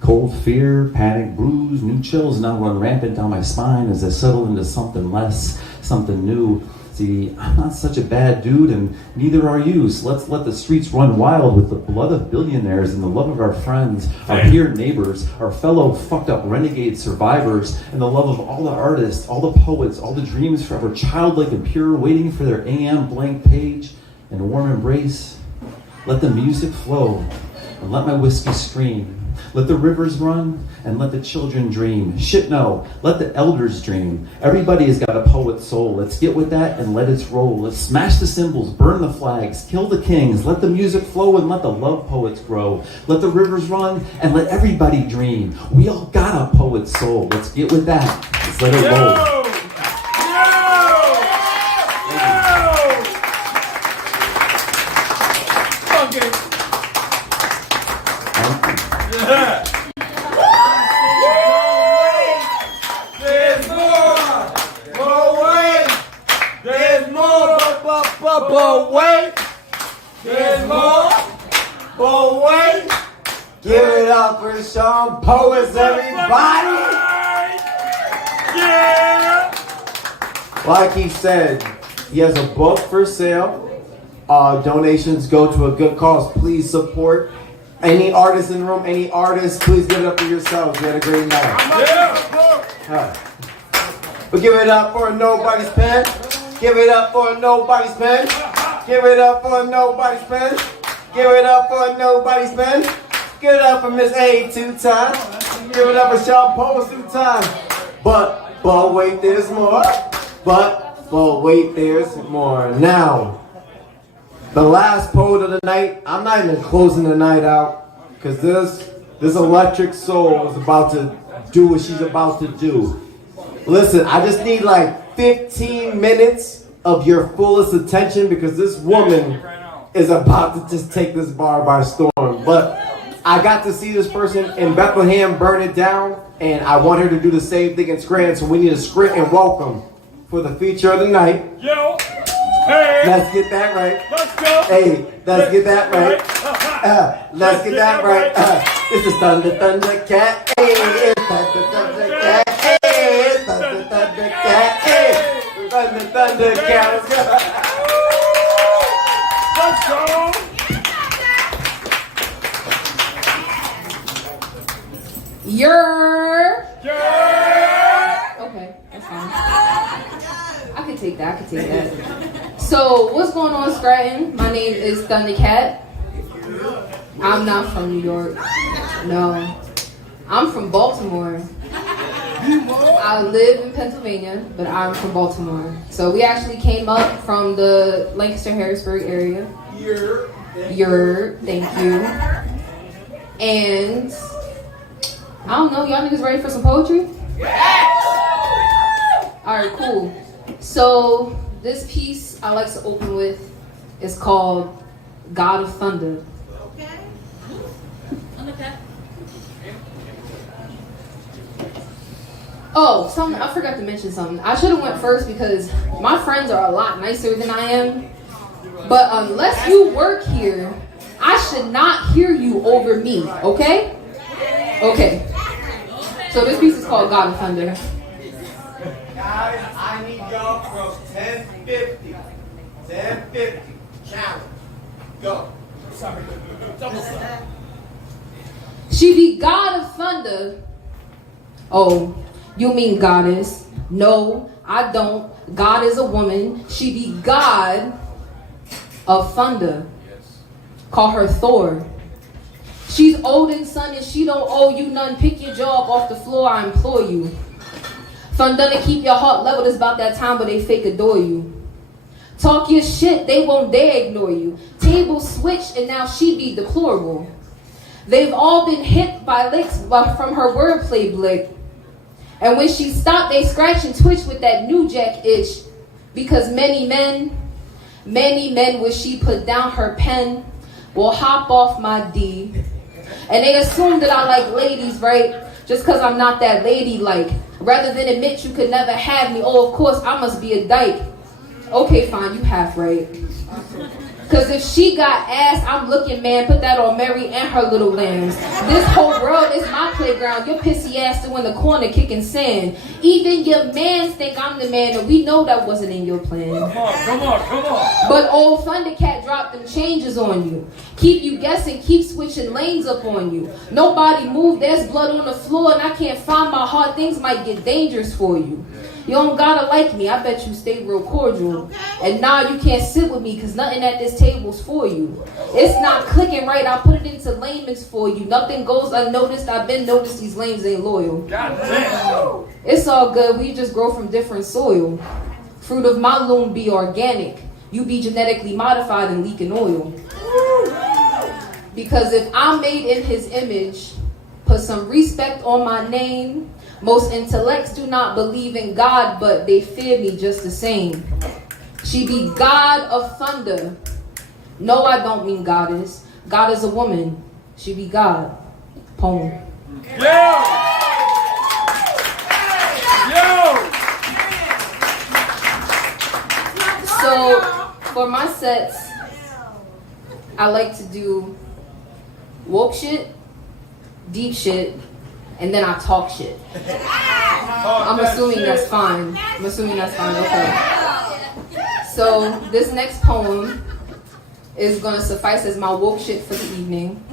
Cold fear, panic, bruise, new chills now run rampant down my spine as I settle into something less, something new. See, I'm not such a bad dude, and neither are you. So let's let the streets run wild with the blood of billionaires and the love of our friends, our peer neighbors, our fellow fucked up renegade survivors, and the love of all the artists, all the poets, all the dreams forever childlike and pure, waiting for their AM blank page and a warm embrace. Let the music flow, and let my whiskey scream. Let the rivers run, and let the children dream. Shit, no, let the elders dream. Everybody has got a poet's soul. Let's get with that and let it roll. Let's smash the cymbals, burn the flags, kill the kings. Let the music flow and let the love poets grow. Let the rivers run, and let everybody dream. We all got a poet's soul. Let's get with that. Let's let it roll. There's more! but wait, there's more, but wait. Give it up for Sean Poets, everybody. Yeah. Like he said, he has a book for sale. Donations go to a good cause. Please support. Any artists in the room, any artists, please give it up for yourselves. You had a great night. Yeah. But give it up for Nobody's Pen. Give it up for Nobody's Pen. Give it up for Nobody's Pen. Give it up for Nobody's Pen. Give it up for Miss A 2 times. Give it up for Sean Post 2 times. But wait, there's more. But wait, there's more. Now, the last poet of the night. I'm not even closing the night out because this electric soul is about to do what she's about to do. Listen, I just need like 15 minutes of your fullest attention because this woman is about to just take this bar by storm. But I got to see this person in Bethlehem burn it down, and I want her to do the same thing in Scranton, so we need a Scranton welcome for the feature of the night. Yo. Hey. Let's get that right. Let's go. Hey, let's get that right. Let's get that right. It's the Thundercat. Hey, it's the Thundercat. Hey, it's the Thundercat. Hey, Thundercat. Let's go. Okay, that's fine. I can take that. So, what's going on, Scranton? My name is Thundercat. I'm not from New York. No. I'm from Baltimore. I live in Pennsylvania, but I'm from Baltimore. So we actually came up from the Lancaster, Harrisburg area. Thank you. And I don't know, y'all niggas ready for some poetry? Alright, cool. So this piece I like to open with is called God of Thunder. Oh, something I forgot to mention something. I should have went first because my friends are a lot nicer than I am. But unless you work here, I should not hear you over me, okay? Okay. So this piece is called God of Thunder. Guys, I need y'all from 1050. 1050. Challenge. Go. Sorry. She be God of Thunder. Oh, you mean goddess? No, I don't. God is a woman. She be God of Thunder. Call her Thor. She's Odin's son and she don't owe you none. Pick your jaw up off the floor, I implore you. Thunder to keep your heart leveled. It's about that time where they fake adore you. Talk your shit, they won't dare ignore you. Tables switched and now she be deplorable. They've all been hit by licks from her wordplay blick. And when she stopped, they scratch and twitch with that new jack itch. Because many men wish she put down her pen, will hop off my D. And they assume that I like ladies, right? Just because I'm not that lady-like. Rather than admit you could never have me, oh, of course, I must be a dyke. Okay, fine, you half right. Because if she got ass, I'm looking, man, put that on Mary and her little lambs. This whole world is my playground. Your pissy ass still in the corner kicking sand. Even your mans think I'm the man, and we know that wasn't in your plan. Come on. But old Thundercat dropped them changes on you. Keep you guessing, keep switching lanes up on you. Nobody move, there's blood on the floor, and I can't find my heart. Things might get dangerous for you. You don't gotta like me, I bet you stay real cordial. And now you can't sit with me, cause nothing at this table's for you. It's not clicking right, I'll put it into layman's for you. Nothing goes unnoticed, I've been noticed these lames ain't loyal. God damn. It's all good, we just grow from different soil. Fruit of my loom be organic. You be genetically modified and leaking oil. Because if I'm made in his image, put some respect on my name. Most intellects do not believe in God, but they fear me just the same. She be God of Thunder. No, I don't mean goddess. God is a woman. She be God. Poem. Yo! So, For my sets, I like to do woke shit, deep shit, and then I talk shit. I'm assuming that's fine. Okay. So this next poem is going to suffice as my woke shit for the evening.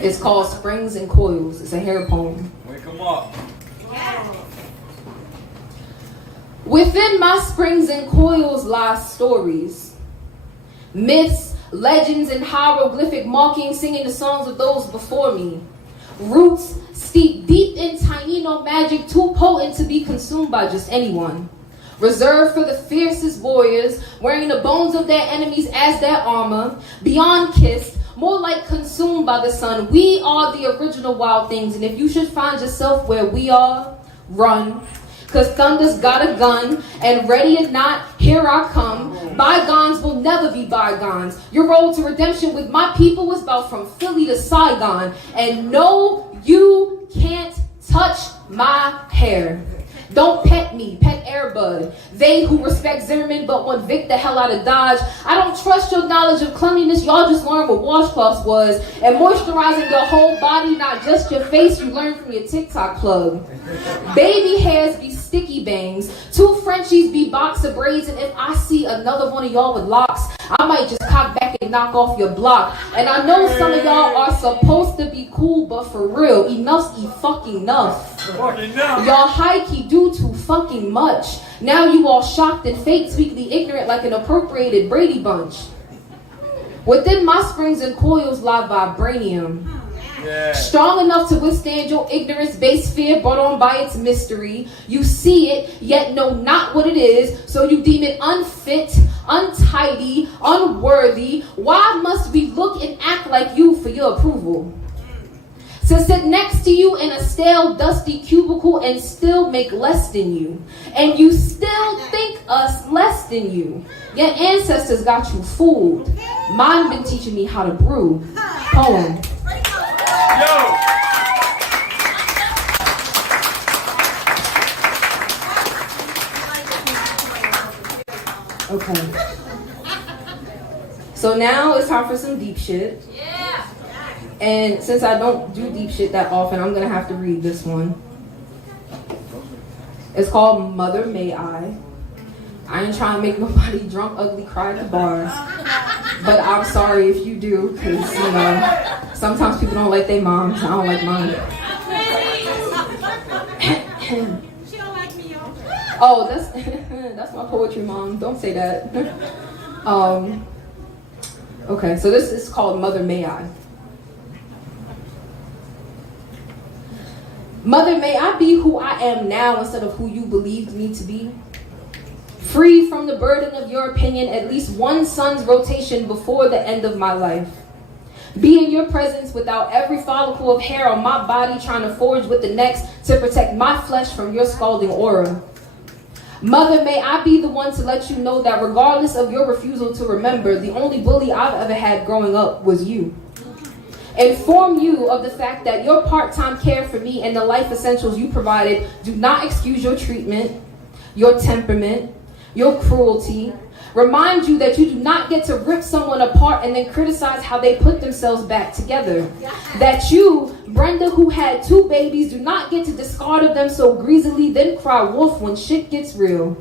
It's called Springs and Coils. It's a hair poem. Wake 'em up. Within my springs and coils lie stories, myths, legends, and hieroglyphic markings singing the songs of those before me. Roots steeped deep in Taino magic, too potent to be consumed by just anyone. Reserved for the fiercest warriors, wearing the bones of their enemies as their armor. Beyond kissed, more like consumed by the sun. We are the original wild things, and if you should find yourself where we are, run. Cause Thunder's got a gun, and ready or not, here I come. Bygones will never be bygones. Your road to redemption with my people was about from Philly to Saigon. And no, you can't touch my hair. Don't pet me, pet Airbud. They who respect Zimmerman but want Vic the hell out of Dodge. I don't trust your knowledge of cleanliness. Y'all just learned what washcloths was. And moisturizing your whole body, not just your face, you learned from your TikTok plug. Baby hairs be sticky bangs. Two Frenchies be boxer braids. And if I see another one of y'all with locks, I might just cock back and knock off your block. And I know some of y'all are supposed to be cool, but for real, enough's fucking enough. Y'all high-key do too fucking much. Now you all shocked and fake, sweetly ignorant like an appropriated Brady Bunch. Within my springs and coils lie vibranium. Yeah. Strong enough to withstand your ignorance-based fear brought on by its mystery. You see it, yet know not what it is, so you deem it unfit, untidy, unworthy. Why must we look and act like you for your approval? To sit next to you in a stale, dusty cubicle and still make less than you. And you still think us less than you. Your ancestors got you fooled. Mine been teaching me how to brew. Poem. Yo! Okay. So now it's time for some deep shit. And since I don't do deep shit that often, I'm gonna have to read this one. It's called Mother May I. I ain't trying to make nobody drunk, ugly, cry at the bars. But I'm sorry if you do, because, you know, sometimes people don't like their moms. I don't like mine. She don't like me, y'all. Oh, that's my poetry, mom. Don't say that. Okay, so this is called Mother May I. Mother, may I be who I am now instead of who you believed me to be? Free from the burden of your opinion, at least one sun's rotation before the end of my life. Be in your presence without every follicle of hair on my body trying to forge with the next to protect my flesh from your scalding aura. Mother, may I be the one to let you know that regardless of your refusal to remember, the only bully I've ever had growing up was you. Inform you of the fact that your part-time care for me and the life essentials you provided do not excuse your treatment, your temperament, your cruelty. Remind you that you do not get to rip someone apart and then criticize how they put themselves back together. That you, Brenda, who had 2 babies, do not get to discard of them so greasily, then cry wolf when shit gets real.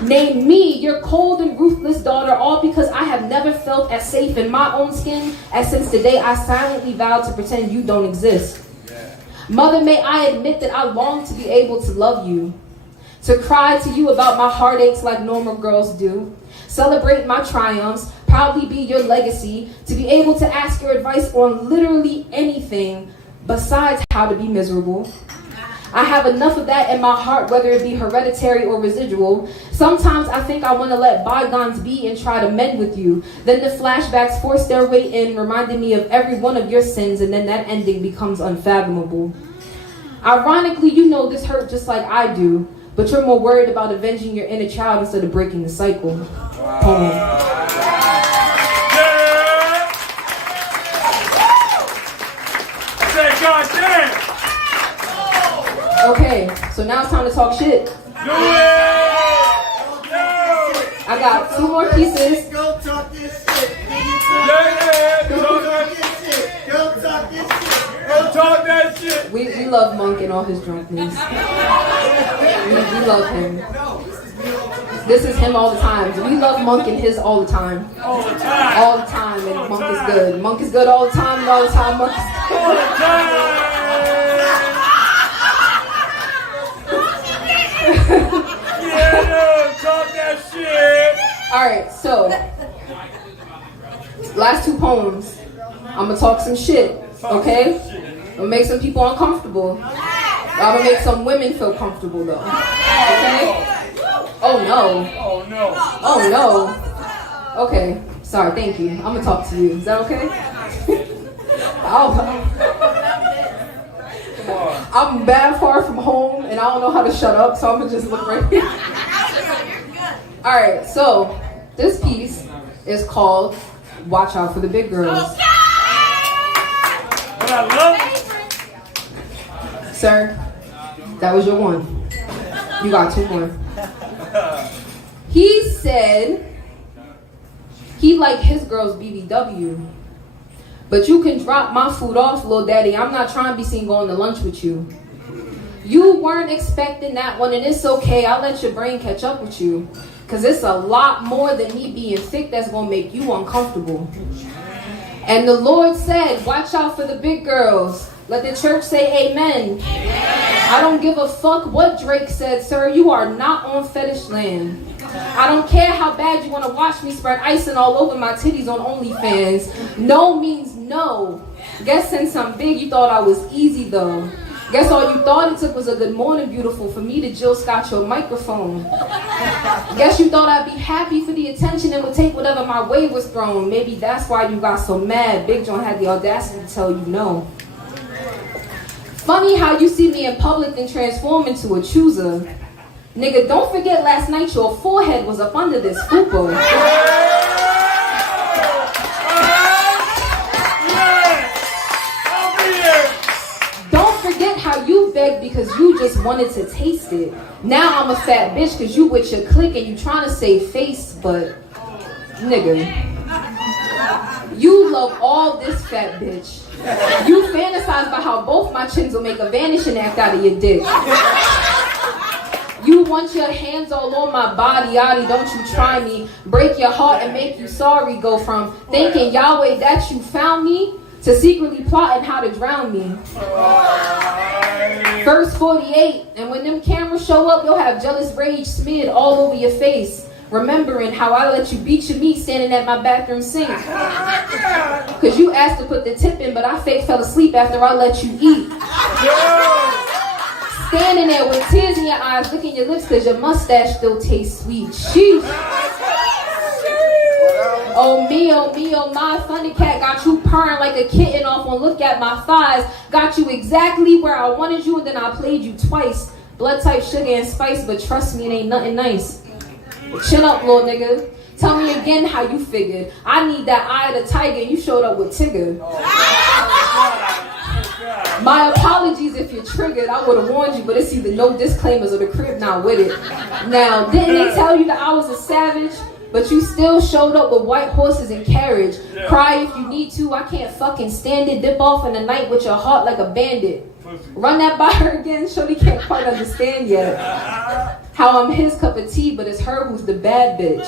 Name me, your cold and ruthless daughter, all because I have never felt as safe in my own skin as since the day I silently vowed to pretend you don't exist. Mother, may I admit that I long to be able to love you, to cry to you about my heartaches like normal girls do. Celebrate my triumphs, proudly be your legacy, to be able to ask your advice on literally anything besides how to be miserable. I have enough of that in my heart, whether it be hereditary or residual. Sometimes I think I want to let bygones be and try to mend with you. Then the flashbacks force their way in, reminding me of every one of your sins, and then that ending becomes unfathomable. Ironically, you know this hurt just like I do, but you're more worried about avenging your inner child instead of breaking the cycle. Poem. God damn! Okay, so now it's time to talk shit. Do it! I got 2 more pieces. Go talk Talk that shit. We love Monk and all his drunkenness. We love him. This is him all the time. We love Monk and his all the time. All the time. All the time, and Monk is good. Monk is good all the time, and all the time Monk is good. All the time. Yeah, talk that shit. Alright, so last two poems. I'm gonna talk some shit, okay? I'm gonna make some people uncomfortable. I'm gonna make some women feel comfortable though. Okay? Oh no. Oh no. Oh no. Okay. Sorry, thank you. I'm gonna talk to you. Is that okay? I'm bad far from home and I don't know how to shut up, so I'm gonna just look right here. Alright, so this piece is called Watch Out for the Big Girls. But I love it. Sir, that was your one. You got two more. He said he liked his girls BBW. But you can drop my food off, little daddy. I'm not trying to be seen going to lunch with you. You weren't expecting that one, and it's okay. I'll let your brain catch up with you. Because it's a lot more than me being thick that's going to make you uncomfortable. And the Lord said, watch out for the big girls. Let the church say amen. I don't give a fuck what Drake said, sir. You are not on fetish land. I don't care how bad you want to watch me spread icing all over my titties on OnlyFans. No means no. Guess since I'm big, you thought I was easy though. Guess all you thought it took was a good morning, beautiful, for me to Jill Scott your microphone. Guess you thought I'd be happy for the attention and would take whatever my way was thrown. Maybe that's why you got so mad. Big John had the audacity to tell you no. Funny how you see me in public and transform into a chooser. Nigga, don't forget last night your forehead was up under this fupa. Don't forget how you begged because you just wanted to taste it. Now I'm a fat bitch because you with your clique and you trying to save face, but nigga, you love all this fat bitch. You fantasize about how both my chins will make a vanishing act out of your dick. You want your hands all on my body, yaddy, don't you try me. Break your heart and make you sorry. Go from thinking Yahweh that you found me to secretly plotting how to drown me. Verse 48, and when them cameras show up, you'll have jealous rage smeared all over your face. Remembering how I let you beat your meat standing at my bathroom sink. Cause you asked to put the tip in, but I fake fell asleep after I let you eat. Standing there with tears in your eyes, licking your lips cause your mustache still tastes sweet. Sheesh. Oh me, my Thundercat got you purring like a kitten off on look at my thighs. Got you exactly where I wanted you and then I played you twice. Blood type sugar and spice, but trust me, it ain't nothing nice. Chin up, little nigga. Tell me again how you figured. I need that eye of the tiger and you showed up with Tigger. My apologies if you're triggered. I would have warned you, but it's either no disclaimers or the crib not with it. Now, didn't they tell you that I was a savage? But you still showed up with white horses and carriage. Cry if you need to. I can't fucking stand it. Dip off in the night with your heart like a bandit. Run that by her again. Shorty can't quite understand yet. How I'm his cup of tea, but it's her who's the bad bitch.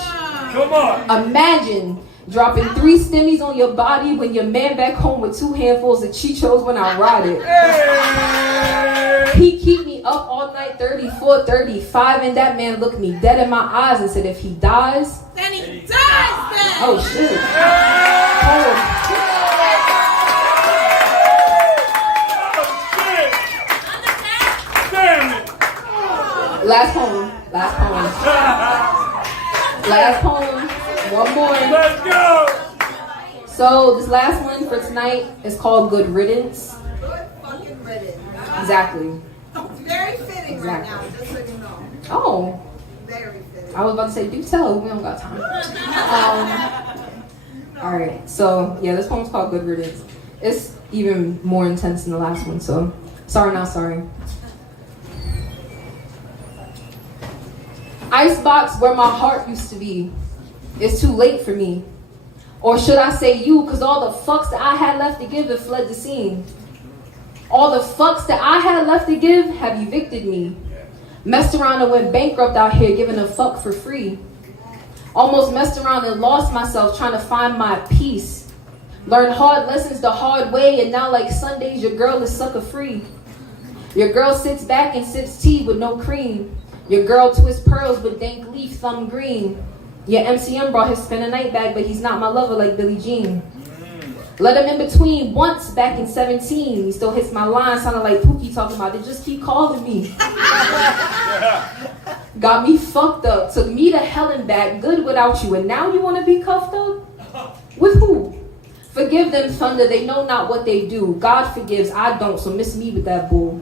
Come on. Imagine dropping 3 stimmies on your body when your man back home with 2 handfuls of Chichos when I ride it. He keep me up all night, 34, 35, and that man looked me dead in my eyes and said if he dies, then he dies then. Oh shit. Last poem. One more. Let's go. So this last one for tonight is called Good Riddance. Good fucking riddance. Exactly. Very fitting right now, just so you know. Oh. Very fitting. I was about to say, do tell. We don't got time. Alright, so yeah, this poem's called Good Riddance. It's even more intense than the last one, so sorry, not sorry. Icebox where my heart used to be. It's too late for me. Or should I say you, because all the fucks that I had left to give have fled the scene. All the fucks that I had left to give have evicted me. Messed around and went bankrupt out here giving a fuck for free. Almost messed around and lost myself trying to find my peace. Learned hard lessons the hard way, and now like Sundays your girl is sucker free. Your girl sits back and sips tea with no cream. Your girl twists pearls with dank leaf thumb green. Your MCM brought his spin a night bag, but he's not my lover like Billie Jean. Let him in between once back in 17. He still hits my line, sounding like Pookie talking about, they just keep calling me. Got me fucked up, took me to hell and back, good without you, and now you want to be cuffed up? With who? Forgive them, thunder, they know not what they do. God forgives, I don't, so miss me with that bull.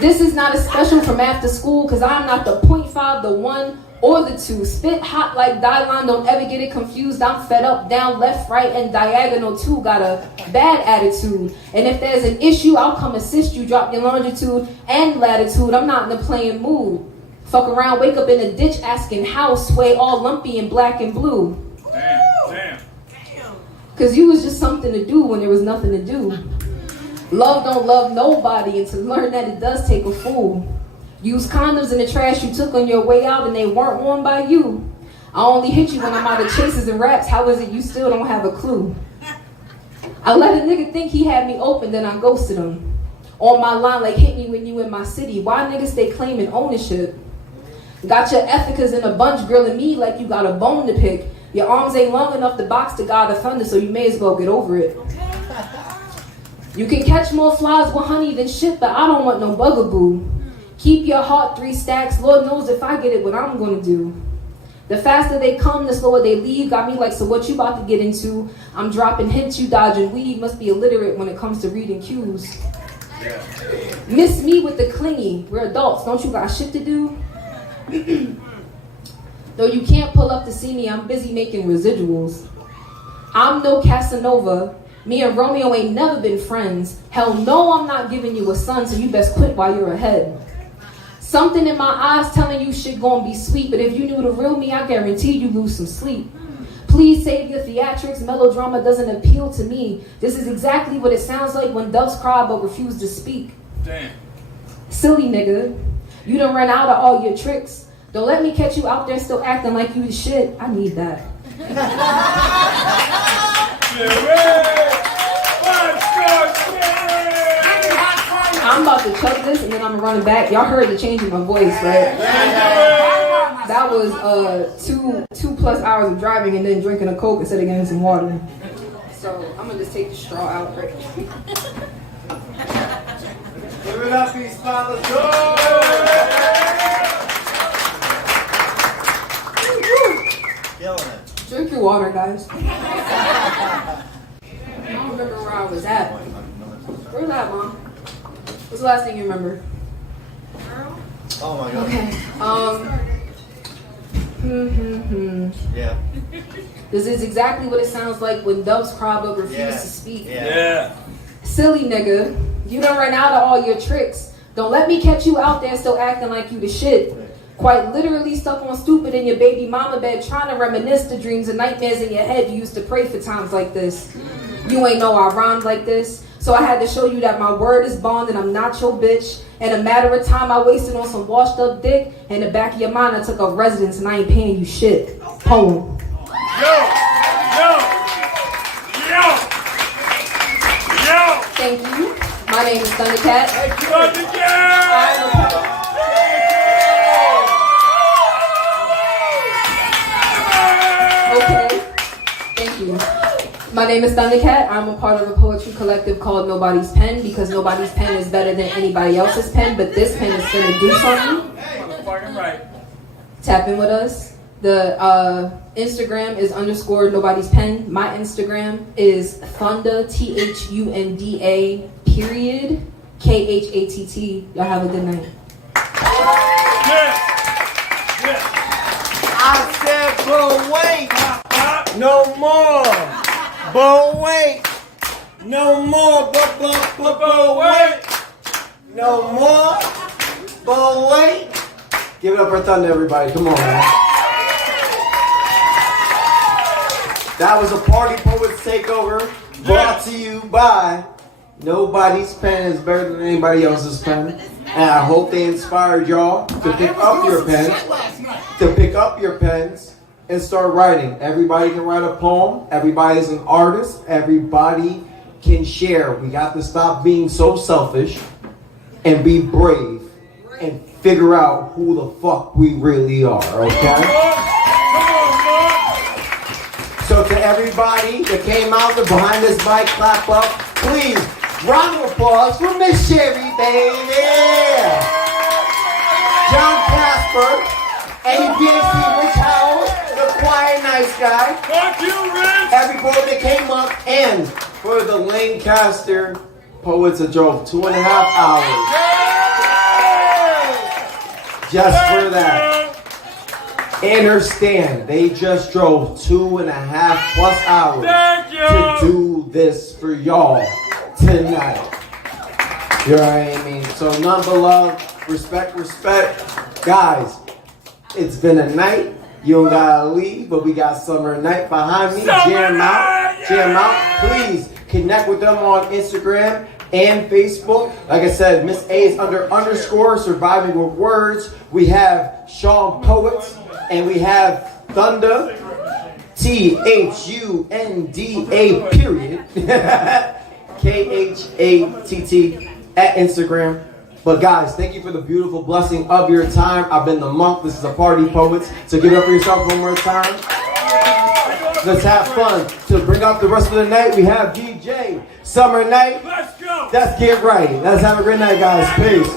This is not a special from after school, cause I'm not the 0.5, the 1, or the 2. Spit hot like Dylon, don't ever get it confused. I'm fed up, down, left, right, and diagonal too. Got a bad attitude. And if there's an issue, I'll come assist you. Drop your longitude and latitude. I'm not in the playing mood. Fuck around, wake up in a ditch asking how. Sway all lumpy in black and blue. Damn. Cause you was just something to do when there was nothing to do. Love don't love nobody, and to learn that it does take a fool. Use condoms in the trash you took on your way out and they weren't worn by you. I only hit you when I'm out of chases and raps. How is it you still don't have a clue? I let a nigga think he had me open, then I ghosted him. On my line like hit me when you in my city. Why niggas stay claiming ownership? Got your ethicas in a bunch grilling me like you got a bone to pick. Your arms ain't long enough to box the god of thunder, so you may as well get over it. You can catch more flies with honey than shit, but I don't want no bugaboo. Keep your heart 3 stacks. Lord knows if I get it, what I'm gonna do. The faster they come, the slower they leave. Got me like, so what you about to get into? I'm dropping hints, you dodging weed. Must be illiterate when it comes to reading cues. Miss me with the clingy. We're adults, don't you got shit to do? Though you can't pull up to see me, I'm busy making residuals. I'm no Casanova. Me and Romeo ain't never been friends. Hell no, I'm not giving you a son, so you best quit while you're ahead. Something in my eyes telling you shit gonna be sweet, but if you knew the real me, I guarantee you lose some sleep. Please save your theatrics, melodrama doesn't appeal to me. This is exactly what it sounds like when doves cry but refuse to speak. Damn. Silly nigga, you done ran out of all your tricks. Don't let me catch you out there still acting like you the shit. I need that. I'm about to chug this and then I'm gonna run it back. Y'all heard the change in my voice, right? That was 2+ hours of driving and then drinking a Coke instead of getting some water. So I'm gonna just take the straw out right. Give it up, East Let's go! Killing it. Drink your water, guys. I don't remember where I was at. Where was I, Mom? What's the last thing you remember? Oh my God. Okay. Yeah. This is exactly what it sounds like when doves cry but refuse to speak. Yeah. Silly nigga, you done ran out of all your tricks. Don't let me catch you out there still acting like you the shit. Quite literally stuck on stupid in your baby mama bed, trying to reminisce the dreams and nightmares in your head you used to pray for times like this. You ain't know I rhymed like this, so I had to show you that my word is bond and I'm not your bitch. And a matter of time I wasted on some washed up dick. In the back of your mind I took up residence and I ain't paying you shit. Poem. Yo! Thank you. My name is Thundercat. Okay. Thank you. My name is Thundercat. I'm a part of a poetry collective called Nobody's Pen because nobody's pen is better than anybody else's pen, but this pen is gonna do something. Motherfucking right. Tap in with us. The Instagram is _nobody's pen. My Instagram is Thunda, THUNDA, period, KHATT. Y'all have a good night. I said, but wait, no more. But wait, no more. But wait, no more. But wait. Give it up for Thunder, everybody. Come on, man. That was a Party Poets Takeover brought to you by Nobody's Pen is better than anybody else's pen. And I hope they inspired y'all to pick up your pens, and start writing. Everybody can write a poem. Everybody's an artist. Everybody can share. We got to stop being so selfish and be brave and figure out who the fuck we really are, okay? So to everybody that came out the behind this mic, clap up. Please, round of applause for Miss Sherry, baby. John Casper, Eddie Beasley, Rich Howell, the quiet nice guy. Fuck you, Rich! Everybody that came up, and for the Lancaster poets that drove 2.5 hours. Just for that. Understand, they just drove 2.5+ hours to do this for y'all tonight. You know what I mean? So none but love, respect. Guys, it's been a night. You don't gotta leave, but we got Summer Night behind me. Jam out. Please connect with them on Instagram and Facebook. Like I said, Miss A is under _ surviving with words. We have Sean Poets, and we have Thunder, THUNDA period, KHATT at Instagram. But guys, thank you for the beautiful blessing of your time. I've been the monk. This is a Party Poets. So give it up for yourself one more time. Let's have fun. To bring up the rest of the night, we have DJ Summer Night. Let's go. Let's get right. Let's have a great night, guys. Peace.